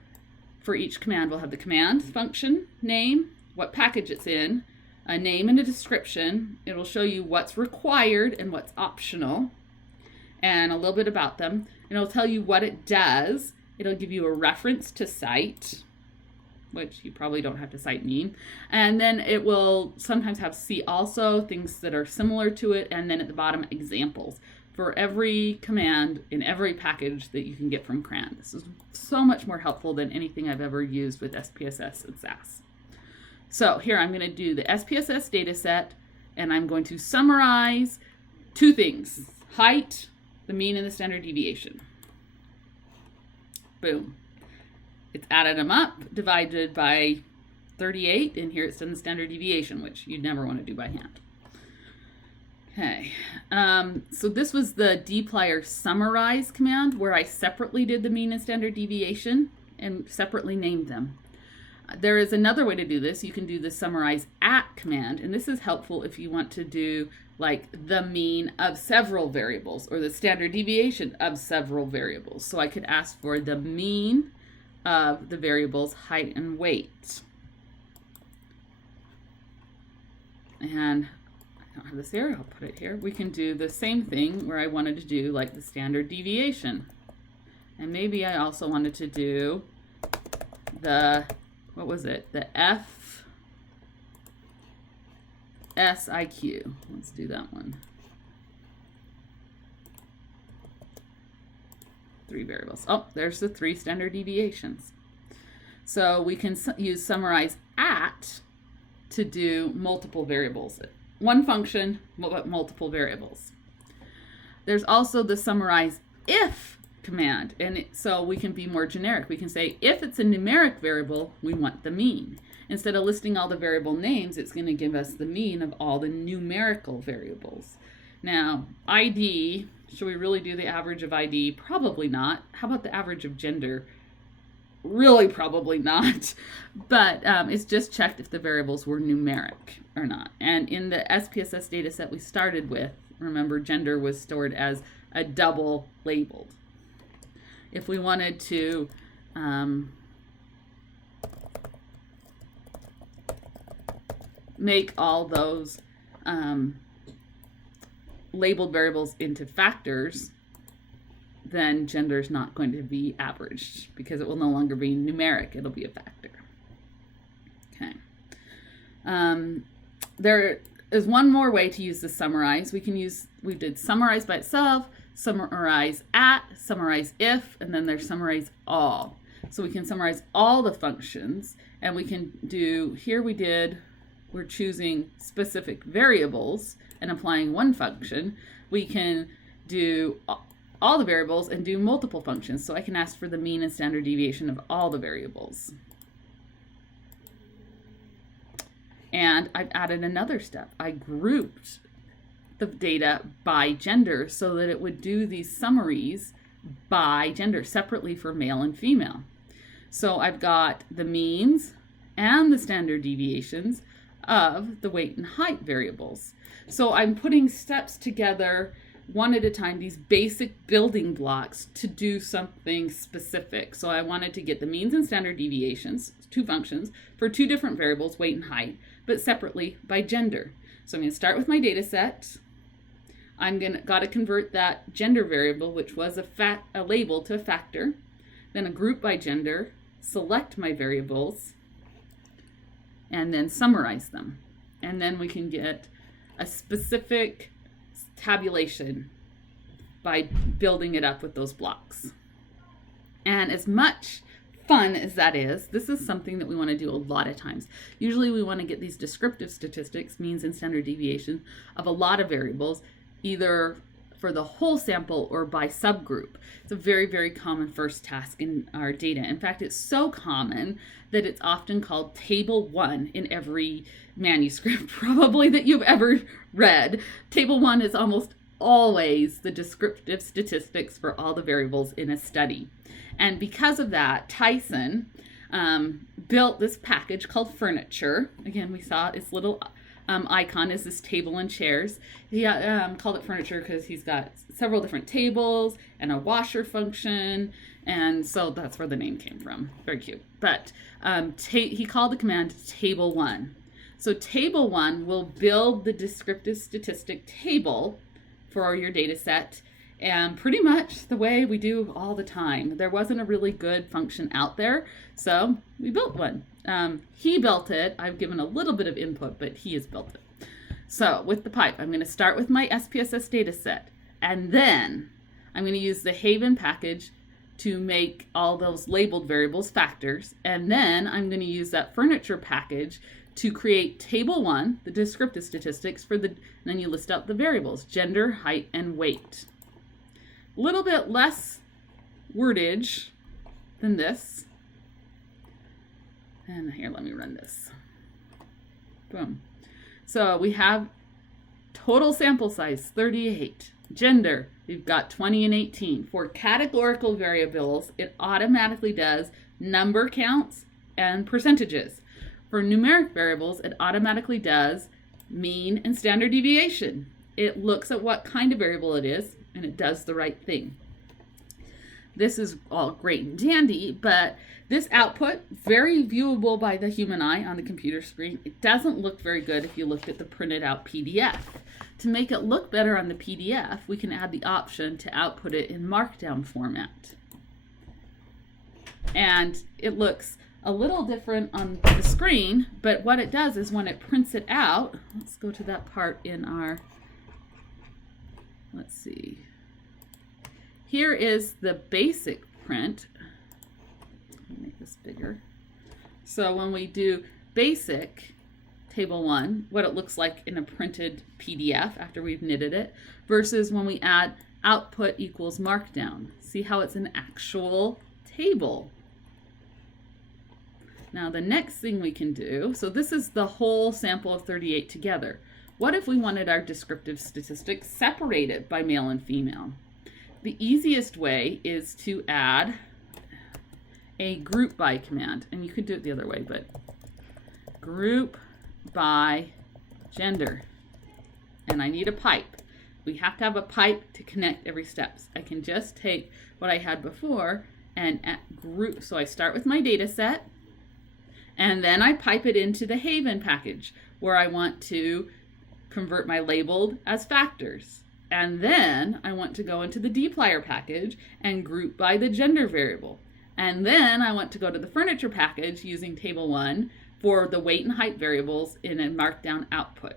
for each command, we'll have the command function name, what package it's in, a name and a description. It'll show you what's required and what's optional, and a little bit about them. And it'll tell you what it does. It'll give you a reference to cite, which you probably don't have to cite mean. And then it will sometimes have see also, things that are similar to it, and then at the bottom, examples for every command in every package that you can get from CRAN. This is so much more helpful than anything I've ever used with SPSS and SAS. So here I'm going to do the SPSS data set, and I'm going to summarize two things: height, the mean, and the standard deviation. Boom. It's added them up, divided by 38, and here it's in the standard deviation, which you'd never want to do by hand. Okay, so this was the dplyr summarize command, where I separately did the mean and standard deviation and separately named them. There is another way to do this. You can do the summarize at command, and this is helpful if you want to do like the mean of several variables or the standard deviation of several variables. So I could ask for the mean of the variables height and weight. And I don't have this here, I'll put it here. We can do the same thing where I wanted to do like the standard deviation. And maybe I also wanted to do the, what was it? The FSIQ. Let's do that one. 3 variables. Oh, there's the 3 standard deviations. So we can use summarize at to do multiple variables. One function, but multiple variables. There's also the summarize if command, and so we can be more generic. We can say if it's a numeric variable, we want the mean. Instead of listing all the variable names, it's going to give us the mean of all the numerical variables. Now, ID, should we really do the average of ID? Probably not. How about the average of gender? Really probably not. But it's just checked if the variables were numeric or not. And in the SPSS data set we started with, remember, gender was stored as a double labeled. If we wanted to make all those labeled variables into factors, then gender is not going to be averaged because it will no longer be numeric, it'll be a factor. Okay. There is one more way to use the summarize. We did summarize by itself, summarize at, summarize if, and then there's summarize all. So we can summarize all the functions, and we can do, we're choosing specific variables and applying one function. We can do all the variables and do multiple functions. So I can ask for the mean and standard deviation of all the variables. And I've added another step. I grouped the data by gender so that it would do these summaries by gender separately for male and female. So I've got the means and the standard deviations of the weight and height variables. So I'm putting steps together one at a time, these basic building blocks to do something specific. So I wanted to get the means and standard deviations, 2 functions, for 2 different variables, weight and height, but separately by gender. So I'm going to start with my data set. I'm got to convert that gender variable, which was a label, to a factor, then a group by gender, select my variables, and then summarize them. And then we can get a specific tabulation by building it up with those blocks. And as much fun as that is, this is something that we want to do a lot of times. Usually we want to get these descriptive statistics, means and standard deviation, of a lot of variables, either for the whole sample or by subgroup. It's a very, very common first task in our data. In fact, it's so common that it's often called Table 1 in every manuscript probably that you've ever read. Table 1 is almost always the descriptive statistics for all the variables in a study. And because of that, Tyson built this package called Furniture. Again, we saw its little icon is this table and chairs. He called it Furniture because he's got several different tables and a washer function, and so that's where the name came from. Very cute. But he called the command Table 1. So Table 1 will build the descriptive statistic table for your data set, and pretty much the way we do all the time. There wasn't a really good function out there, so we built one. He built it. I've given a little bit of input, but he has built it. So with the pipe, I'm going to start with my SPSS data set, and then I'm going to use the Haven package to make all those labeled variables factors, and then I'm going to use that Furniture package to create Table 1, the descriptive statistics, and then you list out the variables, gender, height, and weight. A little bit less wordage than this. And here, let me run this. Boom. So we have total sample size, 38. Gender, we've got 20 and 18. For categorical variables, it automatically does number counts and percentages. For numeric variables, it automatically does mean and standard deviation. It looks at what kind of variable it is, and it does the right thing. This is all great and dandy, but this output, very viewable by the human eye on the computer screen. It doesn't look very good if you looked at the printed out PDF. To make it look better on the PDF, we can add the option to output it in Markdown format. And it looks a little different on the screen, but what it does is when it prints it out, let's go to that part in our, let's see. Here is the basic print. Let me make this bigger. So when we do basic Table 1, what it looks like in a printed PDF after we've knitted it, versus when we add output equals Markdown. See how it's an actual table. Now the next thing we can do, so this is the whole sample of 38 together. What if we wanted our descriptive statistics separated by male and female? The easiest way is to add a group by command, and you could do it the other way, but group by gender. And I need a pipe. We have to have a pipe to connect every step. I can just take what I had before and group. So I start with my data set, and then I pipe it into the Haven package where I want to convert my labeled as factors. And then I want to go into the dplyr package and group by the gender variable. And then I want to go to the Furniture package using Table 1 for the weight and height variables in a Markdown output.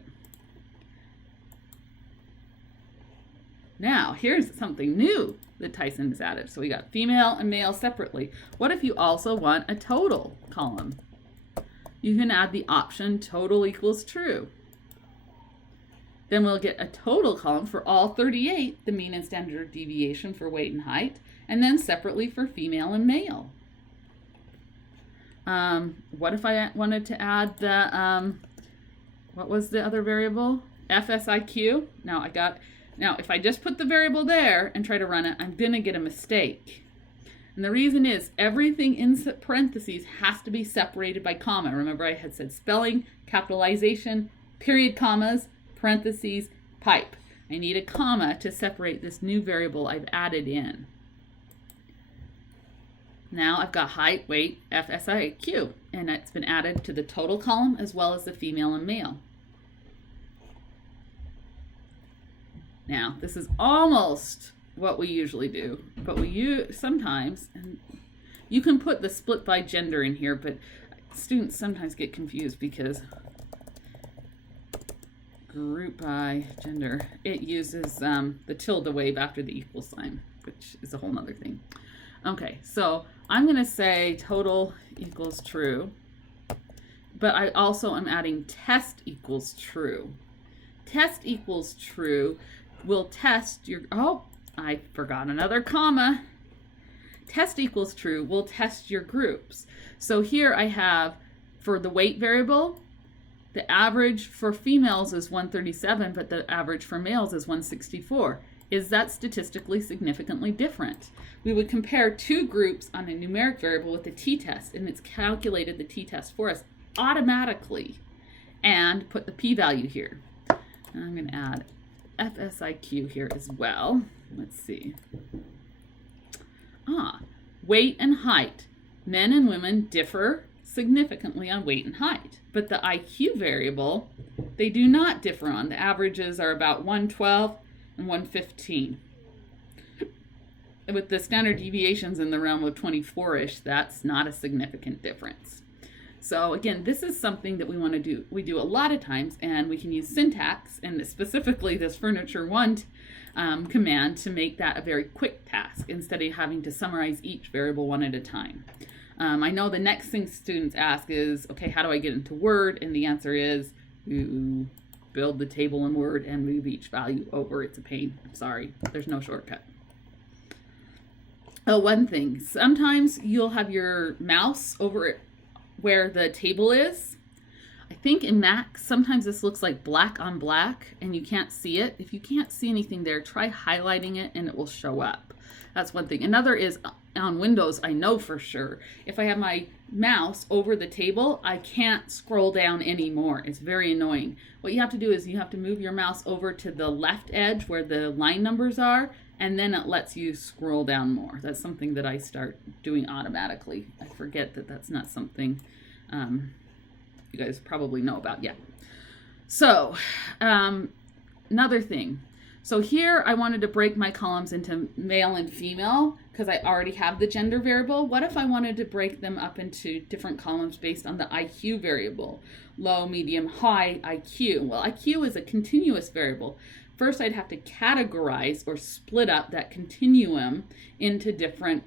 Now, here's something new that Tyson has added. So we got female and male separately. What if you also want a total column? You can add the option total equals true. Then we'll get a total column for all 38, the mean and standard deviation for weight and height, and then separately for female and male. What if I wanted to add the, what was the other variable? FSIQ. Now if I just put the variable there and try to run it, I'm gonna get a mistake. And the reason is everything in parentheses has to be separated by comma. Remember I had said spelling, capitalization, period commas, parentheses, pipe. I need a comma to separate this new variable I've added in. Now I've got height, weight, FSIQ, and it's been added to the total column as well as the female and male. Now, this is almost what we usually do, but we use sometimes, and you can put the split by gender in here, but students sometimes get confused because group by gender, it uses the tilde wave after the equal sign, which is a whole nother thing. Okay, so I'm going to say total equals true, but I also am adding test equals true. Test equals true will test your, oh, I forgot another comma. Test equals true will test your groups. So here I have, for the weight variable, the average for females is 137, but the average for males is 164. Is that statistically significantly different? We would compare two groups on a numeric variable with the t-test, and it's calculated the t-test for us automatically and put the p-value here. And I'm going to add FSIQ here as well. Let's see. Weight and height. Men and women differ significantly on weight and height, but the IQ variable, they do not differ on. The averages are about 112 and 115. With the standard deviations in the realm of 24-ish, that's not a significant difference. So again, this is something that we want to do. We do a lot of times, and we can use syntax, and specifically this furniture one command to make that a very quick task instead of having to summarize each variable one at a time. I know the next thing students ask is, okay, how do I get into Word? And the answer is, you build the table in Word and move each value over. It's a pain. I'm sorry. There's no shortcut. Oh, one thing. Sometimes you'll have your mouse over it where the table is. I think in Mac, sometimes this looks like black on black and you can't see it. If you can't see anything there, try highlighting it and it will show up. That's one thing. Another is on Windows, I know for sure, if I have my mouse over the table, I can't scroll down anymore. It's very annoying. What you have to do is you have to move your mouse over to the left edge where the line numbers are, and then it lets you scroll down more. That's something that I start doing automatically. I forget that that's not something you guys probably know about yet. So another thing. So here I wanted to break my columns into male and female because I already have the gender variable. What if I wanted to break them up into different columns based on the IQ variable? Low, medium, high IQ. Well, IQ is a continuous variable. First, I'd have to categorize or split up that continuum into different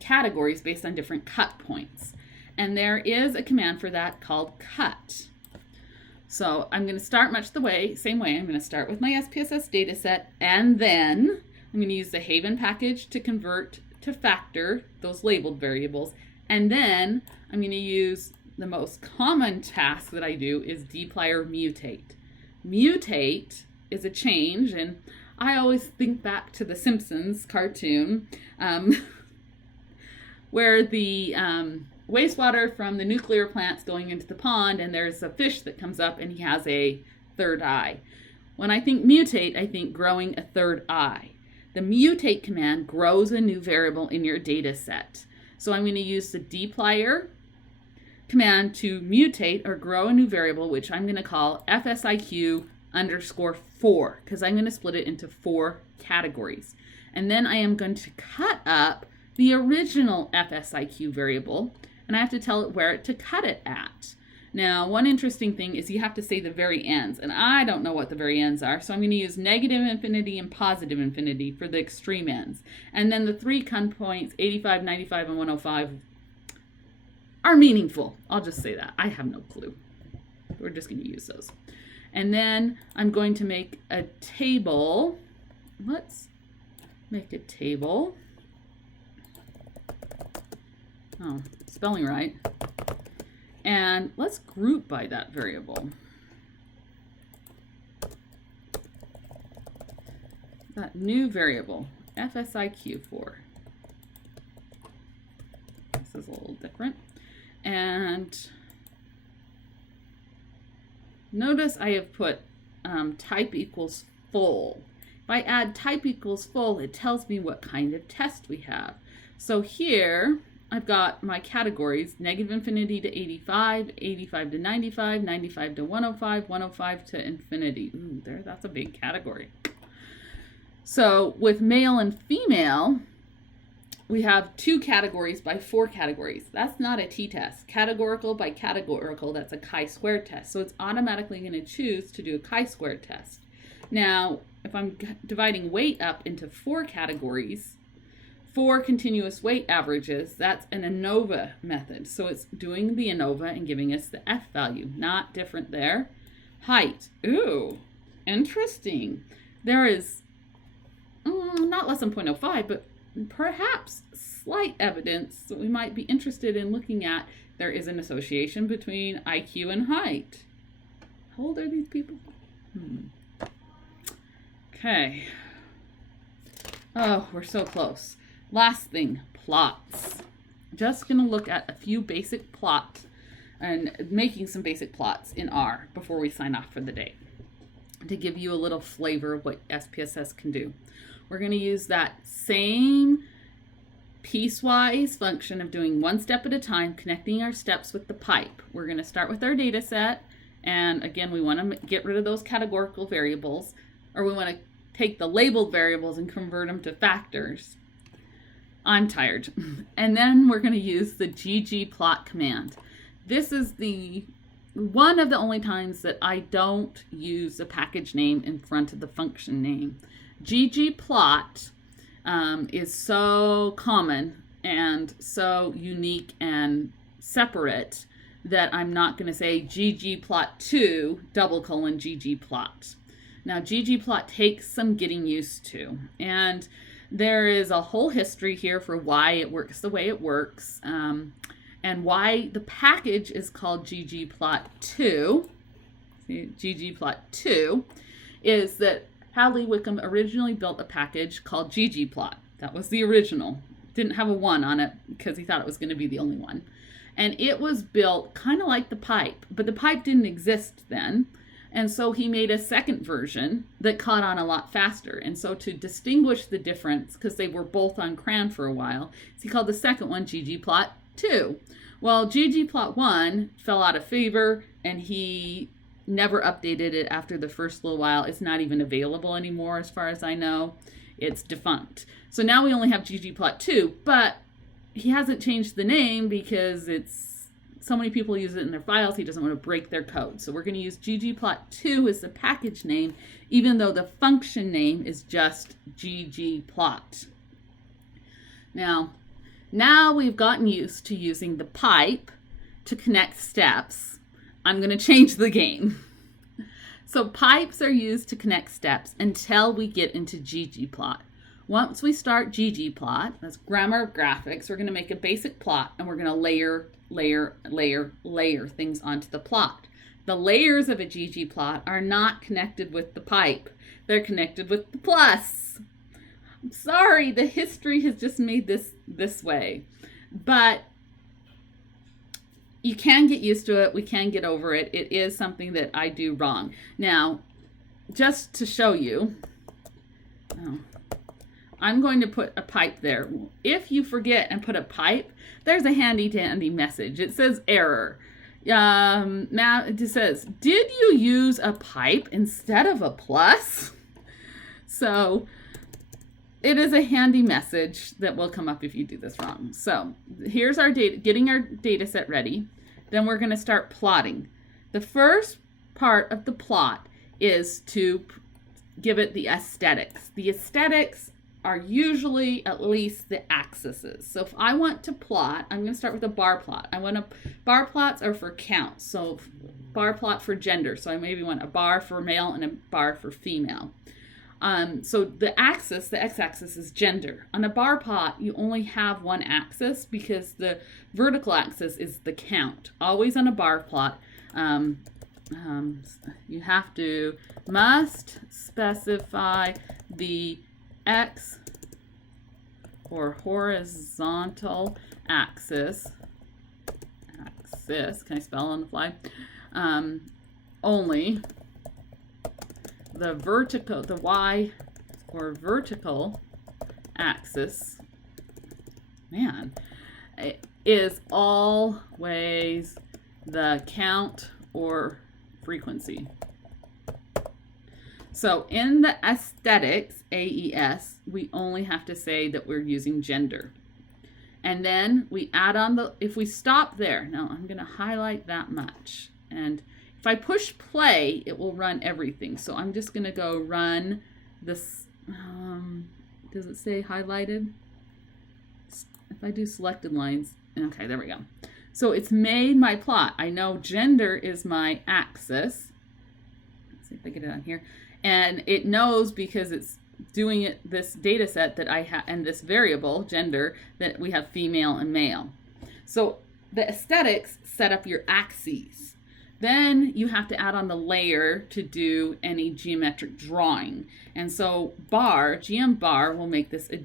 categories based on different cut points. And there is a command for that called cut. So I'm going to start much the same way. I'm going to start with my SPSS data set, and then I'm going to use the Haven package to convert to factor those labeled variables. And then I'm going to use the most common task that I do is dply or mutate. Mutate is a change, and I always think back to the Simpsons cartoon where the wastewater from the nuclear plant's going into the pond, and there's a fish that comes up and he has a third eye. When I think mutate, I think growing a third eye. The mutate command grows a new variable in your data set. So I'm going to use the dplyr command to mutate or grow a new variable, which I'm going to call FSIQ_4, because I'm going to split it into 4 categories. And then I am going to cut up the original FSIQ variable, and I have to tell it where to cut it at. Now, one interesting thing is you have to say the very ends, and I don't know what the very ends are, so I'm going to use negative infinity and positive infinity for the extreme ends. And then the 3 cut points, 85, 95, and 105, are meaningful. I'll just say that. I have no clue. We're just going to use those. And then I'm going to make a table. Let's make a table. Oh, spelling right. And let's group by that variable. That new variable, FSIQ4. This is a little different. And notice I have put type equals full. If I add type equals full, it tells me what kind of test we have. So here, I've got my categories, negative infinity to 85, 85 to 95, 95 to 105, 105 to infinity. Ooh, that's a big category. So with male and female, we have 2 categories by 4 categories. That's not a t-test. Categorical by categorical, that's a chi-square test. So it's automatically going to choose to do a chi-square test. Now, if I'm dividing weight up into 4 categories, 4 continuous weight averages, that's an ANOVA method. So it's doing the ANOVA and giving us the F value. Not different there. Height. Ooh, interesting. there is not less than 0.05, but perhaps slight evidence that we might be interested in looking at. There is an association between IQ and height. How old are these people? Okay. Oh, we're so close. Last thing, plots. Just going to look at a few basic plots and making some basic plots in R before we sign off for the day, to give you a little flavor of what SPSS can do. We're going to use that same piecewise function of doing one step at a time, connecting our steps with the pipe. We're going to start with our data set, and again, we want to get rid of those categorical variables, or we want to take the labeled variables and convert them to factors. I'm tired. And then we're going to use the ggplot command. This is one of the only times that I don't use the package name in front of the function name. ggplot is so common and so unique and separate that I'm not going to say ggplot2 : ggplot. Now, ggplot takes some getting used to, and there is a whole history here for why it works the way it works, and why the package is called ggplot2. See, ggplot2 is that Hadley Wickham originally built a package called ggplot. That was the original. Didn't have a 1 on it because he thought it was going to be the only one. And it was built kind of like the pipe, but the pipe didn't exist then. And so he made a second version that caught on a lot faster. And so to distinguish the difference, because they were both on CRAN for a while, he called the second one ggplot2. Well, ggplot1 fell out of favor, and he never updated it after the first little while. It's not even available anymore as far as I know. It's defunct. So now we only have ggplot2, but he hasn't changed the name because so many people use it in their files. He doesn't want to break their code. So we're going to use ggplot2 as the package name, even though the function name is just ggplot. Now we've gotten used to using the pipe to connect steps. I'm going to change the game. So pipes are used to connect steps until we get into ggplot. Once we start ggplot, that's grammar of graphics, we're going to make a basic plot, and we're going to layer things onto the plot. The layers of a ggplot are not connected with the pipe. They're connected with the plus. I'm sorry, the history has just made this way. But you can get used to it. We can get over it. It is something that I do wrong. Now, just to show you, I'm going to put a pipe there. If you forget and put a pipe, there's a handy dandy message. It says error. It says, did you use a pipe instead of a plus? So it is a handy message that will come up if you do this wrong. So here's our data, getting our data set ready. Then we're going to start plotting. The first part of the plot is to give it the aesthetics. The aesthetics are usually at least the axes. So if I want to plot, I'm going to start with a bar plot. Bar plots are for counts. So bar plot for gender. So I maybe want a bar for male and a bar for female. So the axis, the x-axis is gender. On a bar plot, you only have one axis because the vertical axis is the count. Always on a bar plot, you must specify the x or horizontal axis. Can I spell on the fly? Only the y or vertical axis, is always the count or frequency. So in the aesthetics, AES, we only have to say that we're using gender. And then we add on if we stop there, now I'm going to highlight that much. And if I push play, it will run everything. So I'm just going to go run this. Does it say highlighted? If I do selected lines, okay, there we go. So it's made my plot. I know gender is my axis. Let's see if I get it on here. And it knows because it's doing it, this data set that I have, and this variable, gender, that we have female and male. So the aesthetics set up your axes. Then you have to add on the layer to do any geometric drawing. And so GM bar will make this a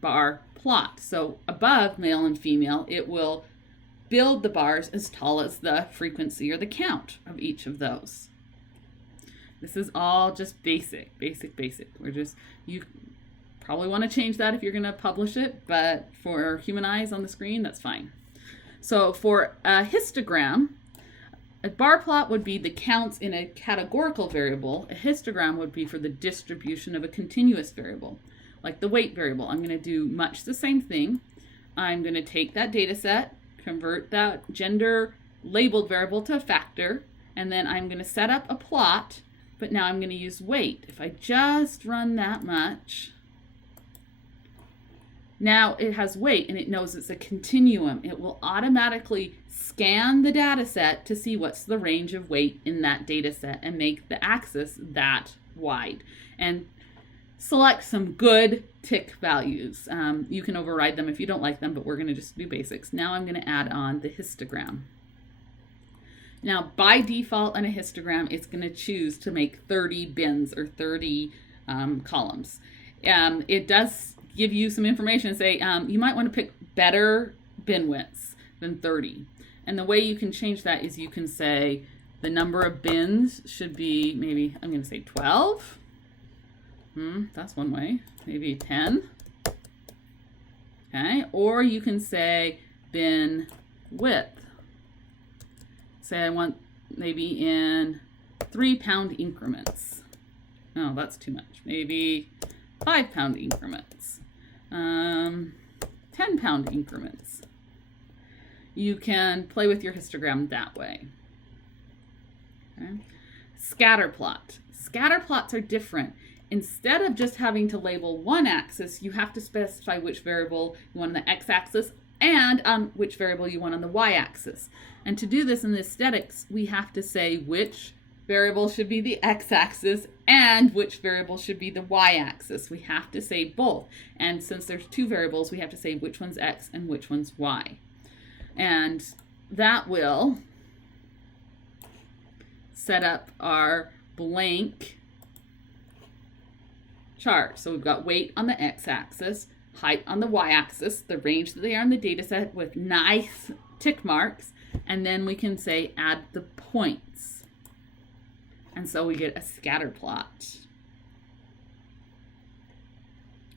bar plot. So above male and female, it will build the bars as tall as the frequency or the count of each of those. This is all just basic. You probably want to change that if you're going to publish it, but for human eyes on the screen, that's fine. So for a histogram, a bar plot would be the counts in a categorical variable. A histogram would be for the distribution of a continuous variable, like the weight variable. I'm going to do much the same thing. I'm going to take that data set, convert that gender labeled variable to a factor, and then I'm going to set up a plot, but now I'm going to use weight. If I just run that much, now it has weight and it knows it's a continuum. It will automatically scan the data set to see what's the range of weight in that data set and make the axis that wide. And select some good tick values. You can override them if you don't like them, but we're going to just do basics. Now I'm going to add on the histogram. Now, by default on a histogram, it's going to choose to make 30 bins or 30 columns. It does give you some information and say you might want to pick better bin widths than 30. And the way you can change that is you can say the number of bins should be, maybe I'm going to say 12. That's one way. Maybe 10. Okay. Or you can say bin width. Say I want maybe in 3-pound increments. No, that's too much. Maybe 5-pound increments. 10-pound increments. You can play with your histogram that way. Okay. Scatter plot. Scatter plots are different. Instead of just having to label one axis, you have to specify which variable you want on the x-axis and which variable you want on the y-axis. And to do this in the aesthetics, we have to say which variable should be the x-axis and which variable should be the y-axis. We have to say both. And since there's two variables, we have to say which one's x and which one's y. And that will set up our blank chart. So we've got weight on the x-axis, height on the y-axis, the range that they are in the data set with nice tick marks, and then we can say add the points. And so we get a scatter plot.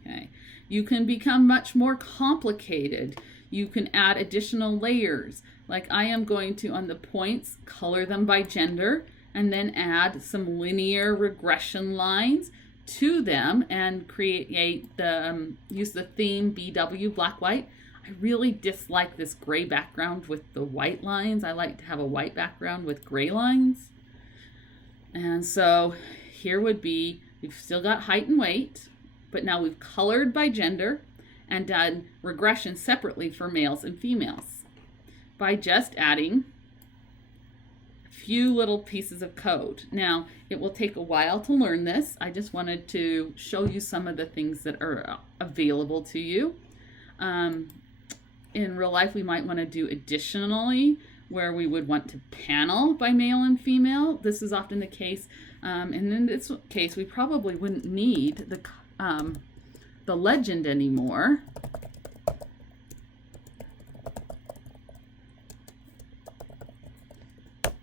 Okay. You can become much more complicated. You can add additional layers. Like I am going to, on the points, color them by gender, and then add some linear regression lines to them and create the, use the theme BW black white. I really dislike this gray background with the white lines. I like to have a white background with gray lines. And so here would be, we've still got height and weight, but now we've colored by gender and done regression separately for males and females by just adding a few little pieces of code. Now, it will take a while to learn this. I just wanted to show you some of the things that are available to you. In real life, we might want to do additionally where we would want to panel by male and female. This is often the case. And in this case, we probably wouldn't need the legend anymore.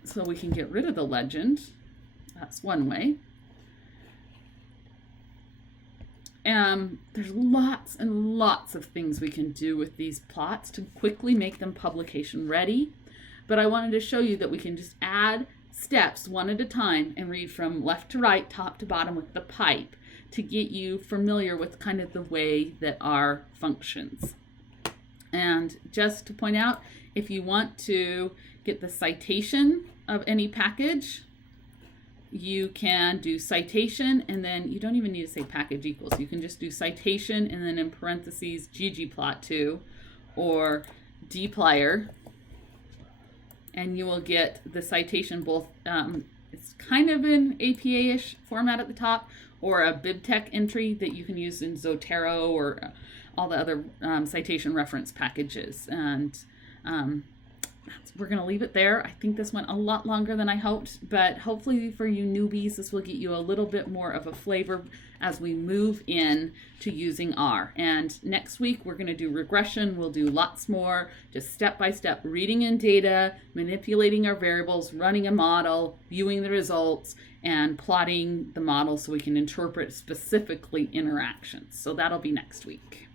So we can get rid of the legend. That's one way. There's lots and lots of things we can do with these plots to quickly make them publication ready. But I wanted to show you that we can just add steps one at a time and read from left to right, top to bottom with the pipe to get you familiar with kind of the way that R functions. And just to point out, if you want to get the citation of any package, you can do citation, and then you don't even need to say package equals. You can just do citation and then in parentheses ggplot2 or dplyr, and you will get the citation both it's kind of an APA-ish format at the top, or a BibTeX entry that you can use in Zotero or all the other citation reference packages. And we're going to leave it there. I think this went a lot longer than I hoped, but hopefully for you newbies, this will get you a little bit more of a flavor as we move in to using R. And next week, we're going to do regression. We'll do lots more, just step-by-step reading in data, manipulating our variables, running a model, viewing the results, and plotting the model so we can interpret specifically interactions. So that'll be next week.